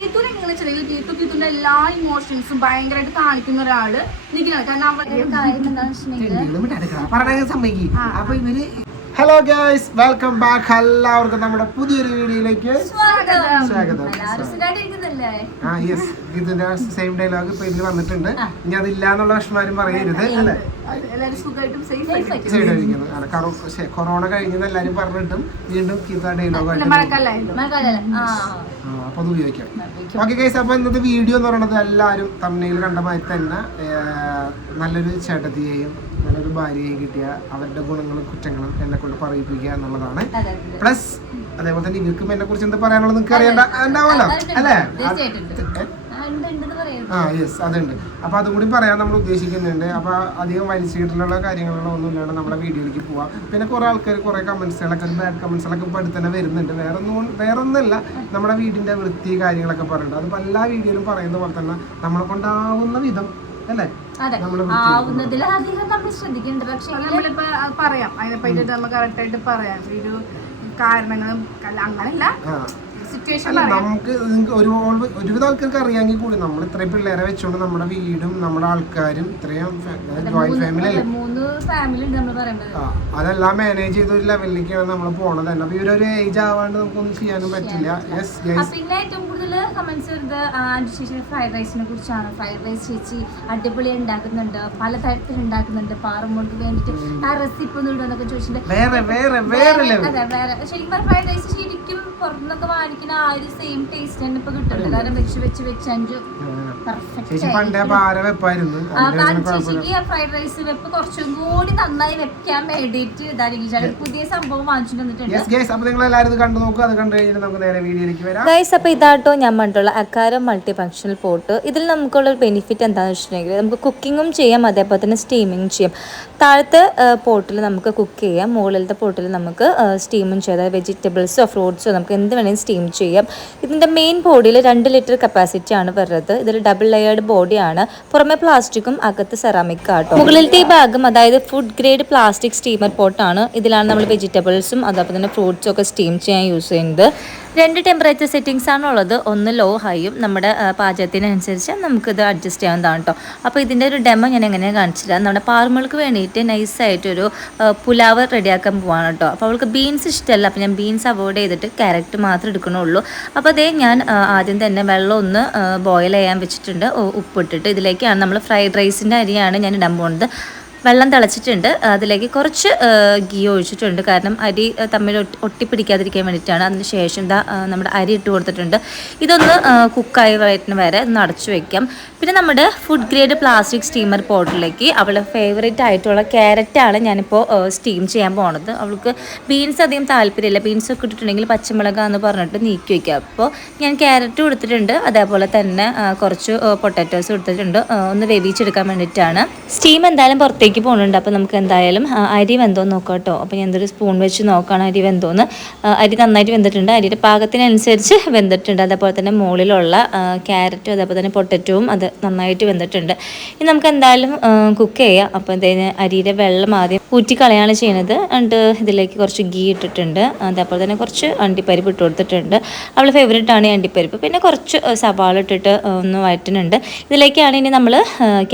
ഗീത്തുനെ എങ്ങനെ ചെറിയ ഗീത്തു ഗീത്തുന്റെ എല്ലാ ഇമോഷൻസും ഭയങ്കരമായിട്ട് കാണിക്കുന്ന ഒരാൾ നിൽക്കുന്നത് കാരണം അവരുടെ കാര്യം എന്താണെന്ന് വെച്ചിട്ടുണ്ടെങ്കിൽ അപ്പൊ ഇവർ ഹലോ ഗൈസ് വെൽക്കം ബാക്ക് എല്ലാവർക്കും നമ്മുടെ പുതിയൊരു വീഡിയോയിലേക്ക് സ്വാഗതം. ആ യെസ് ഇതിന്റെ സെയിം ഡയലോഗ് ഇപ്പൊ ഇതിൽ വന്നിട്ടുണ്ട്. ഇനി അതില്ല എന്നുള്ള വിഷമാരും പറയരുത് അല്ലേ? കൊറോണ കഴിഞ്ഞത് എല്ലാരും പറഞ്ഞിട്ടും വീണ്ടും ഇതാ ഡയലോഗ് അപ്പൊ അത് ഉപയോഗിക്കാം. ഓക്കെ ഗൈസ് അപ്പൊ ഇന്നത്തെ വീഡിയോ എന്ന് പറയുന്നത് എല്ലാവരും തമ്മിൽ കണ്ട മാതിരി തന്നെ നല്ലൊരു ചേട്ടത്തിയെയും നല്ലൊരു ഭാര്യയായി കിട്ടിയ അവരുടെ ഗുണങ്ങളും കുറ്റങ്ങളും എന്നെ കൊണ്ട് പറയിപ്പിക്കുക എന്നുള്ളതാണ്. പ്ലസ് അതേപോലെ തന്നെ ഇവർക്കും എന്നെ കുറിച്ച് എന്താ പറയാനുള്ളത് നിങ്ങൾക്ക് അറിയണ്ട? ഉണ്ടാവുമല്ലോ അല്ലേ? ആ, യെസ് അതുണ്ട്. അപ്പൊ അതും കൂടി പറയാൻ നമ്മൾ ഉദ്ദേശിക്കുന്നുണ്ട്. അപ്പൊ അധികം വലിച്ചിട്ടുള്ള കാര്യങ്ങളുള്ള ഒന്നും ഇല്ലാണ്ട് നമ്മുടെ വീഡിയോയിലേക്ക് പോവാം. പിന്നെ കുറെ ആൾക്കാർ കുറെ കമന്റ്സുകളൊക്കെ ബാഡ് കമന്റ്സുകളൊക്കെ ഇപ്പൊ അടുത്ത് തന്നെ വരുന്നുണ്ട്. വേറെ ഒന്നും വേറെ ഒന്നല്ല നമ്മുടെ വീടിന്റെ വൃത്തി കാര്യങ്ങളൊക്കെ പറയുന്നുണ്ട് അത് എല്ലാ വീഡിയോയിലും പറയുന്ന പോലെ തന്നെ നമ്മളെ കൊണ്ടാവുന്ന വിധം അല്ലേ? അതെ. അധികം നമ്മൾ ശ്രദ്ധിക്കുന്നുണ്ട് പക്ഷെ നമ്മളിപ്പോ പറയാം. അതിനെ പറ്റിയിട്ട് നമ്മൾ കറക്റ്റ് ആയിട്ട് പറയാം. ഒരു കാരണങ്ങളും അങ്ങനെയല്ല അങ്ങനല്ല. സിറ്റുവേഷൻ നമുക്ക് നിങ്ങൾക്ക് ഒരു ഒരുവിധ ആൾക്കാർക്ക് അറിയാമെങ്കിൽ കൂടി നമ്മൾ ഇത്രയും പിള്ളേരെ വെച്ചോണ്ട് നമ്മുടെ വീടും നമ്മുടെ ആൾക്കാരും ഇത്രയും ജോയിന്റ് ഫാമിലി അല്ലേ? മൂന്ന് ഫാമിലി ഉണ്ട് നമ്മൾ പറയുന്നത് അതെല്ലാം മാനേജ് ചെയ്ത ഒരു ലെവലിലേക്കാണ് നമ്മൾ പോണത്. തന്നെ അപ്പൊ ഇവരൊരു ഏജ് ആവാണ്ട് നമുക്കൊന്നും ചെയ്യാനും പറ്റില്ല. യെസ് പിന്നെ ഏറ്റവും കൂടുതൽ കമന്റ്സ് വരുന്നത് ആന്റി ചേച്ചി ഫ്രൈഡ് റൈസിനെ കുറിച്ചാണ്. ഫ്രൈഡ് റൈസ് ചേച്ചി അടിപൊളി ഉണ്ടാക്കുന്നുണ്ട്. പല തരത്തിൽ ഉണ്ടാക്കുന്നുണ്ട്. പാറമോൾക്ക് വേണ്ടിട്ട് ആ റെസിപ്പി ഒന്നും ഇടുന്നൊക്കെ ചോദിച്ചിട്ടുണ്ട്. വേറെ വേറെ വേറെ ലെവൽ അതെ വേറെ. ശരിക്കും ഫ്രൈഡ് റൈസ് ശരിക്കും പുറത്തുനിന്നൊക്കെ വാങ്ങിക്കുന്ന ആ ഒരു സെയിം ടേസ്റ്റ് തന്നെ ഇപ്പൊ കിട്ടുന്നത് കാരണം വെച്ച് വെച്ച് വെച്ച് അഞ്ചു ചേച്ചി പണ്ടേ പാര വെപ്പായിരുന്നു? ഫ്രൈഡ് റൈസ് വെപ്പ് കുറച്ചും കൂടി നന്നായി വെക്കാൻ വേണ്ടിയിട്ട് ഇതായിരിക്കും പുതിയ സംഭവം യെസ് ഗൈസ് അപ്പൊ നിങ്ങൾ എല്ലാവരും കണ്ടു നോക്കുക. അത് കണ്ടു കഴിഞ്ഞിട്ട് നമുക്ക് നേരെ വീഡിയോയിലേക്ക് വരാം. ഗൈസ് അപ്പോൾ ഇതാട്ടോ ഞാൻ പറഞ്ഞിട്ടുള്ള അക്കാരം മൾട്ടി ഫങ്ഷണൽ പോട്ട് ഇതിൽ നമുക്കുള്ള ഒരു ബെനിഫിറ്റ് എന്താണെന്ന് വെച്ചിട്ടുണ്ടെങ്കിൽ നമുക്ക് കുക്കിങ്ങും ചെയ്യാം അതേപോലെ തന്നെ സ്റ്റീമിങ് ചെയ്യാം. താഴത്തെ പോട്ടിൽ നമുക്ക് കുക്ക് ചെയ്യാം. മുകളിലത്തെ പോട്ടിൽ നമുക്ക് സ്റ്റീമും ചെയ്യാം. അതായത് വെജിറ്റബിൾസോ ഫ്രൂട്ട്സോ നമുക്ക് എന്ത് വേണമെങ്കിലും സ്റ്റീം ചെയ്യാം. ഇതിന്റെ മെയിൻ ബോഡിയിൽ രണ്ട് ലിറ്റർ കപ്പാസിറ്റി ആണ് വരുന്നത്. ഇതിൽ ഡബിൾ ലെയേർഡ് ബോഡിയാണ് പുറമെ പ്ലാസ്റ്റിക്കും അകത്ത് സെറാമിക് ആട്ടോ മുകളിലത്തെ ഭാഗം അതായത് ഫുഡ് ഗ്രേഡ് പ്ലാസ്റ്റിക് സ്റ്റീമർ പോട്ടാണ് ഇതിലാണ് നമ്മൾ വെജിറ്റബിൾസും അതേപോലെ തന്നെ ഫ്രൂട്ട്സും ഒക്കെ സ്റ്റീം ചെയ്യാൻ യൂസ് ചെയ്യുന്നത്. രണ്ട് ടെമ്പറേച്ചർ സെറ്റിങ്സ് ആണുള്ളത്. ഒന്ന് ലോ ഹൈയും നമ്മുടെ പാചകത്തിനനുസരിച്ച് നമുക്കിത് അഡ്ജസ്റ്റ് ചെയ്യാവുന്നതാണ് കേട്ടോ അപ്പോൾ ഇതിന്റെ ഒരു ഡെമോ ഞാൻ എങ്ങനെയാണ് കാണിച്ചില്ല നമ്മുടെ പാർമൾക്ക് വേണ്ടിയിട്ട് നൈസായിട്ടൊരു പുലാവ് റെഡിയാക്കാൻ പോവാണ് കേട്ടോ അപ്പോൾ അവൾക്ക് ബീൻസ് ഇഷ്ടമല്ല അപ്പോൾ ഞാൻ ബീൻസ് അവോയ്ഡ് ചെയ്തിട്ട് ക്യാരറ്റ് മാത്രമേ എടുക്കണുള്ളൂ. അപ്പോൾ അതേ ഞാൻ ആദ്യം തന്നെ വെള്ളം ഒന്ന് ബോയിൽ ചെയ്യാൻ വെച്ചിട്ടുണ്ട്. ഉപ്പിട്ടിട്ട് ഇതിലേക്കാണ് നമ്മൾ ഫ്രൈഡ് റൈസിന്റെ അരിയാണ് ഞാൻ ഇടാൻ പോകുന്നത് വെള്ളം തിളച്ചിട്ടുണ്ട്. അതിലേക്ക് കുറച്ച് ഗീ ഒഴിച്ചിട്ടുണ്ട്. കാരണം അരി തമ്മിൽ ഒട്ടി ഒട്ടിപ്പിടിക്കാതിരിക്കാൻ വേണ്ടിയിട്ടാണ്. അതിന് ശേഷം ഇതാ നമ്മുടെ അരി ഇട്ട് കൊടുത്തിട്ടുണ്ട്. ഇതൊന്ന് കുക്കായി വരുന്ന വരെ ഒന്ന് അടച്ചു വെക്കാം. പിന്നെ നമ്മുടെ ഫുഡ് ഗ്രേഡ് പ്ലാസ്റ്റിക് സ്റ്റീമർ പോട്ടിലേക്ക് അവളുടെ ഫേവറേറ്റ് ആയിട്ടുള്ള ക്യാരറ്റാണ് ഞാനിപ്പോൾ സ്റ്റീം ചെയ്യാൻ പോണത്. അവൾക്ക് ബീൻസ് അധികം താല്പര്യമില്ല. ബീൻസ് ഒക്കെ ഇട്ടിട്ടുണ്ടെങ്കിൽ പച്ചമുളക് എന്ന് പറഞ്ഞിട്ട് നീക്കി വയ്ക്കുക അപ്പോൾ ഞാൻ ക്യാരറ്റ് കൊടുത്തിട്ടുണ്ട്. അതേപോലെ തന്നെ കുറച്ച് പൊട്ടാറ്റോസ് കൊടുത്തിട്ടുണ്ട്. ഒന്ന് വേവിച്ചെടുക്കാൻ വേണ്ടിയിട്ടാണ്. സ്റ്റീം എന്തായാലും പുറത്തേക്ക് പോകുന്നുണ്ട് അപ്പോൾ നമുക്ക് എന്തായാലും അരി വെന്തോന്ന് നോക്കാം കേട്ടോ. അപ്പോൾ ഞാൻ എന്തൊരു സ്പൂൺ വെച്ച് നോക്കുകയാണ് അരി വെന്തോന്ന്. അരി നന്നായിട്ട് വെന്തിട്ടുണ്ട്. അരിയുടെ പാകത്തിനനുസരിച്ച് വെന്തിട്ടുണ്ട്. അതേപോലെ തന്നെ മുകളിലുള്ള ക്യാരറ്റും അതേപോലെ തന്നെ പൊട്ടറ്റവും അത് നന്നായിട്ട് വെന്തിട്ടുണ്ട്. ഇനി നമുക്ക് എന്തായാലും കുക്ക് ചെയ്യാം. അപ്പോൾ എന്തായാലും അരിയുടെ വെള്ളം ആദ്യം ഊറ്റിക്കളയാണ് ചെയ്യുന്നത് എന്നിട്ട് ഇതിലേക്ക് കുറച്ച് ഗീ ഇട്ടിട്ടുണ്ട്. അതേപോലെ തന്നെ കുറച്ച് അണ്ടിപ്പരിപ്പ് ഇട്ട് കൊടുത്തിട്ടുണ്ട്. അവളുടെ ഫേവറേറ്റ് ആണ് ഈ അണ്ടിപ്പരിപ്പ്. പിന്നെ കുറച്ച് സവാള ഇട്ടിട്ട് ഒന്ന് വഴറ്റുന്നുണ്ട്. ഇതിലേക്കാണ് ഇനി നമ്മൾ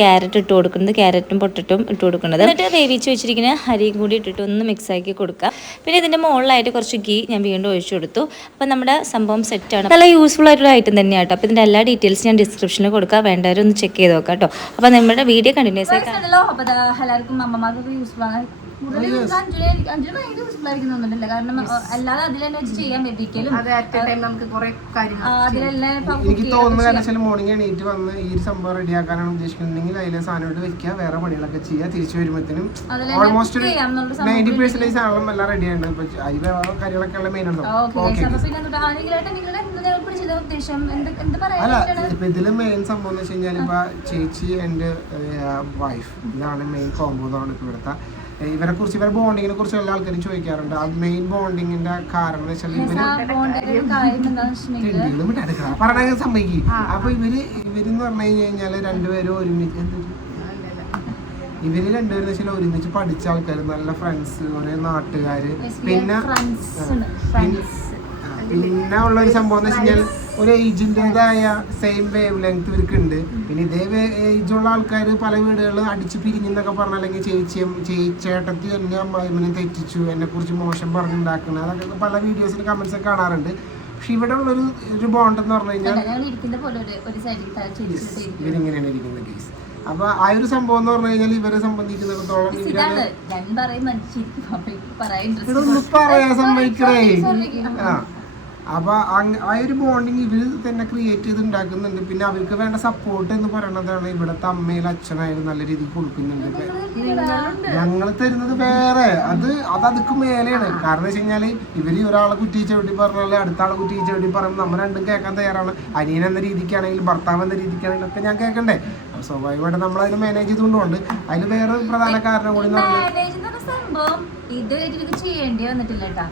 ക്യാരറ്റ് ഇട്ട് കൊടുക്കുന്നത്. ക്യാരറ്റും പൊട്ടറ്റും ഇട്ട് കൊടുക്കുന്നത്. എന്നിട്ട് വേവിച്ച് വെച്ചിരിക്കുന്ന അരിയും കൂടി ഇട്ടിട്ട് ഒന്ന് മിക്സ് ആക്കി കൊടുക്കുക പിന്നെ ഇതിന്റെ മുകളിലായിട്ട് കുറച്ച് ഗീ ഞാൻ വീണ്ടും ഒഴിച്ചു കൊടുത്തു. അപ്പോൾ നമ്മുടെ സംഭവം സെറ്റാണ് നല്ല യൂസ്ഫുൾ ആയിട്ടുള്ള ഐറ്റം തന്നെയാണ് കേട്ടോ അപ്പോൾ ഇതിന്റെ എല്ലാ ഡീറ്റെയിൽസ് ഞാൻ ഡിസ്ക്രിപ്ഷനിൽ കൊടുക്കുക വേണ്ടവരും ഒന്ന് ചെക്ക് ചെയ്ത് നോക്കാം കേട്ടോ അപ്പോൾ നമ്മുടെ വീഡിയോ കണ്ടിന്യൂസ് ആയിട്ട് അപ്പോൾ എല്ലാവർക്കും അമ്മമാർക്കൊക്കെ യൂസ്ഫുൾ ആണ്. എനിക്ക് തോന്നുന്ന മോർണിംഗ് എണീറ്റ് വന്ന് ഈ ഒരു സംഭവം റെഡിയാക്കാനാണ് ഉദ്ദേശിക്കുന്നുണ്ടെങ്കിൽ അതിലെ സാധനം ഇട്ട് വെക്കുക വേറെ പണികളൊക്കെ ചെയ്യുക തിരിച്ചു വരുമ്പോഴത്തേനും ഓൾമോസ്റ്റ് ഒരു നയന്റി പെർസെന്റേജ് എല്ലാം റെഡി ആയിട്ടുണ്ട്. ഇപ്പൊ അതിലെ കാര്യങ്ങളൊക്കെ ഉള്ള മെയിൻ അല്ല ഇപ്പൊ ഇതിൽ മെയിൻ സംഭവം എന്ന് വെച്ച് കഴിഞ്ഞാൽ ഇപ്പൊ ചേച്ചി എന്റെ വൈഫ് ഇതാണ് മെയിൻ കോമ്പോ എന്നാണ് ഇപ്പൊ ഇവിടുത്തെ ഇവരെ കുറിച്ച് ഇവരെ ബോണ്ടിങ്ങിനെ കുറിച്ച് എല്ലാ ആൾക്കാരും ചോദിക്കാറുണ്ട്. ആ മെയിൻ ബോണ്ടിങ്ങിന്റെ കാരണം പറഞ്ഞ സമ്മതിക്ക്. അപ്പൊ ഇവർ ഇവരെന്ന് പറഞ്ഞു കഴിഞ്ഞു കഴിഞ്ഞാൽ രണ്ടുപേരും ഒരുമിച്ച് ഇവർ രണ്ടുപേരും വെച്ചാൽ ഒരുമിച്ച് പഠിച്ച ആൾക്കാർ നല്ല ഫ്രണ്ട്സ് ഒരേ നാട്ടുകാര്. പിന്നെ. പിന്നെ-. ഉള്ള ഒരു സംഭവം എന്ന് വെച്ചാൽ കഴിഞ്ഞാൽ ഒരു ഏജിന്റെതായ സെയിം വേവ് ലെങ്ത് ഇവർക്ക് ഉണ്ട് പിന്നെ ഇതേ ഏജുള്ള ആൾക്കാർ പല വീടുകളിലും അടിച്ചു പിരിഞ്ഞെന്നൊക്കെ പറഞ്ഞ അല്ലെങ്കിൽ ചേച്ചിയും ചേച്ചേട്ടത്തി എന്നെ അമ്മായിമ്മനെ തെറ്റിച്ചു എന്നെ കുറിച്ച് മോശം പറഞ്ഞുണ്ടാക്കുന്നത് അതൊക്കെ പല വീഡിയോസിൽ കമന്റ്സ് ഒക്കെ കാണാറുണ്ട്. പക്ഷെ ഇവിടെ ഉള്ളൊരു ഒരു ബോണ്ട് എന്ന് പറഞ്ഞു കഴിഞ്ഞാൽ ഇരിക്കുന്ന ഇവരിങ്ങനെയാണ് ഇരിക്കുന്നത് കേസ് അപ്പൊ ആ ഒരു സംഭവം എന്ന് പറഞ്ഞു കഴിഞ്ഞാൽ ഇവരെ സംബന്ധിക്കുന്നിടത്തോളം പറയാൻ സംഭവിക്കണേ സമ്മതിക്കണം. ആ. അപ്പൊ ആ ഒരു ബോണ്ടിങ് ഇവർ തന്നെ ക്രിയേറ്റ് ചെയ്ത് ഉണ്ടാക്കുന്നുണ്ട് പിന്നെ അവർക്ക് വേണ്ട സപ്പോർട്ട് എന്ന് പറയുന്നതാണ് ഇവിടുത്തെ അമ്മയിലും അച്ഛനായാലും നല്ല രീതിക്ക് കൊടുക്കുന്നുണ്ട്. ഞങ്ങൾ തരുന്നത് വേറെ. അത് അത് അതുക്ക് മേലെയാണ്. കാരണം വെച്ച് കഴിഞ്ഞാൽ ഇവർ ഒരാളെ കുറ്റി ചവിട്ടി പറഞ്ഞാൽ അടുത്ത ആളെ കുറ്റി ചവിട്ടി പറയുമ്പോൾ നമ്മൾ രണ്ടും കേൾക്കാൻ തയ്യാറാണ്. അനിയൻ എന്ന രീതിക്കാണെങ്കിൽ ഭർത്താവ് എന്ന രീതിക്കാണെങ്കിലും ഒക്കെ ഞാൻ കേൾക്കണ്ടേ? സ്വാഭാവികമായിട്ട് നമ്മൾ അതിന് മാനേജ് ചെയ്തുകൊണ്ടുണ്ട്. അതിൽ വേറെ പ്രധാന കാരണം കൂടി ഇത് ചെയ്യേണ്ടി വന്നിട്ടില്ല കേട്ടാ.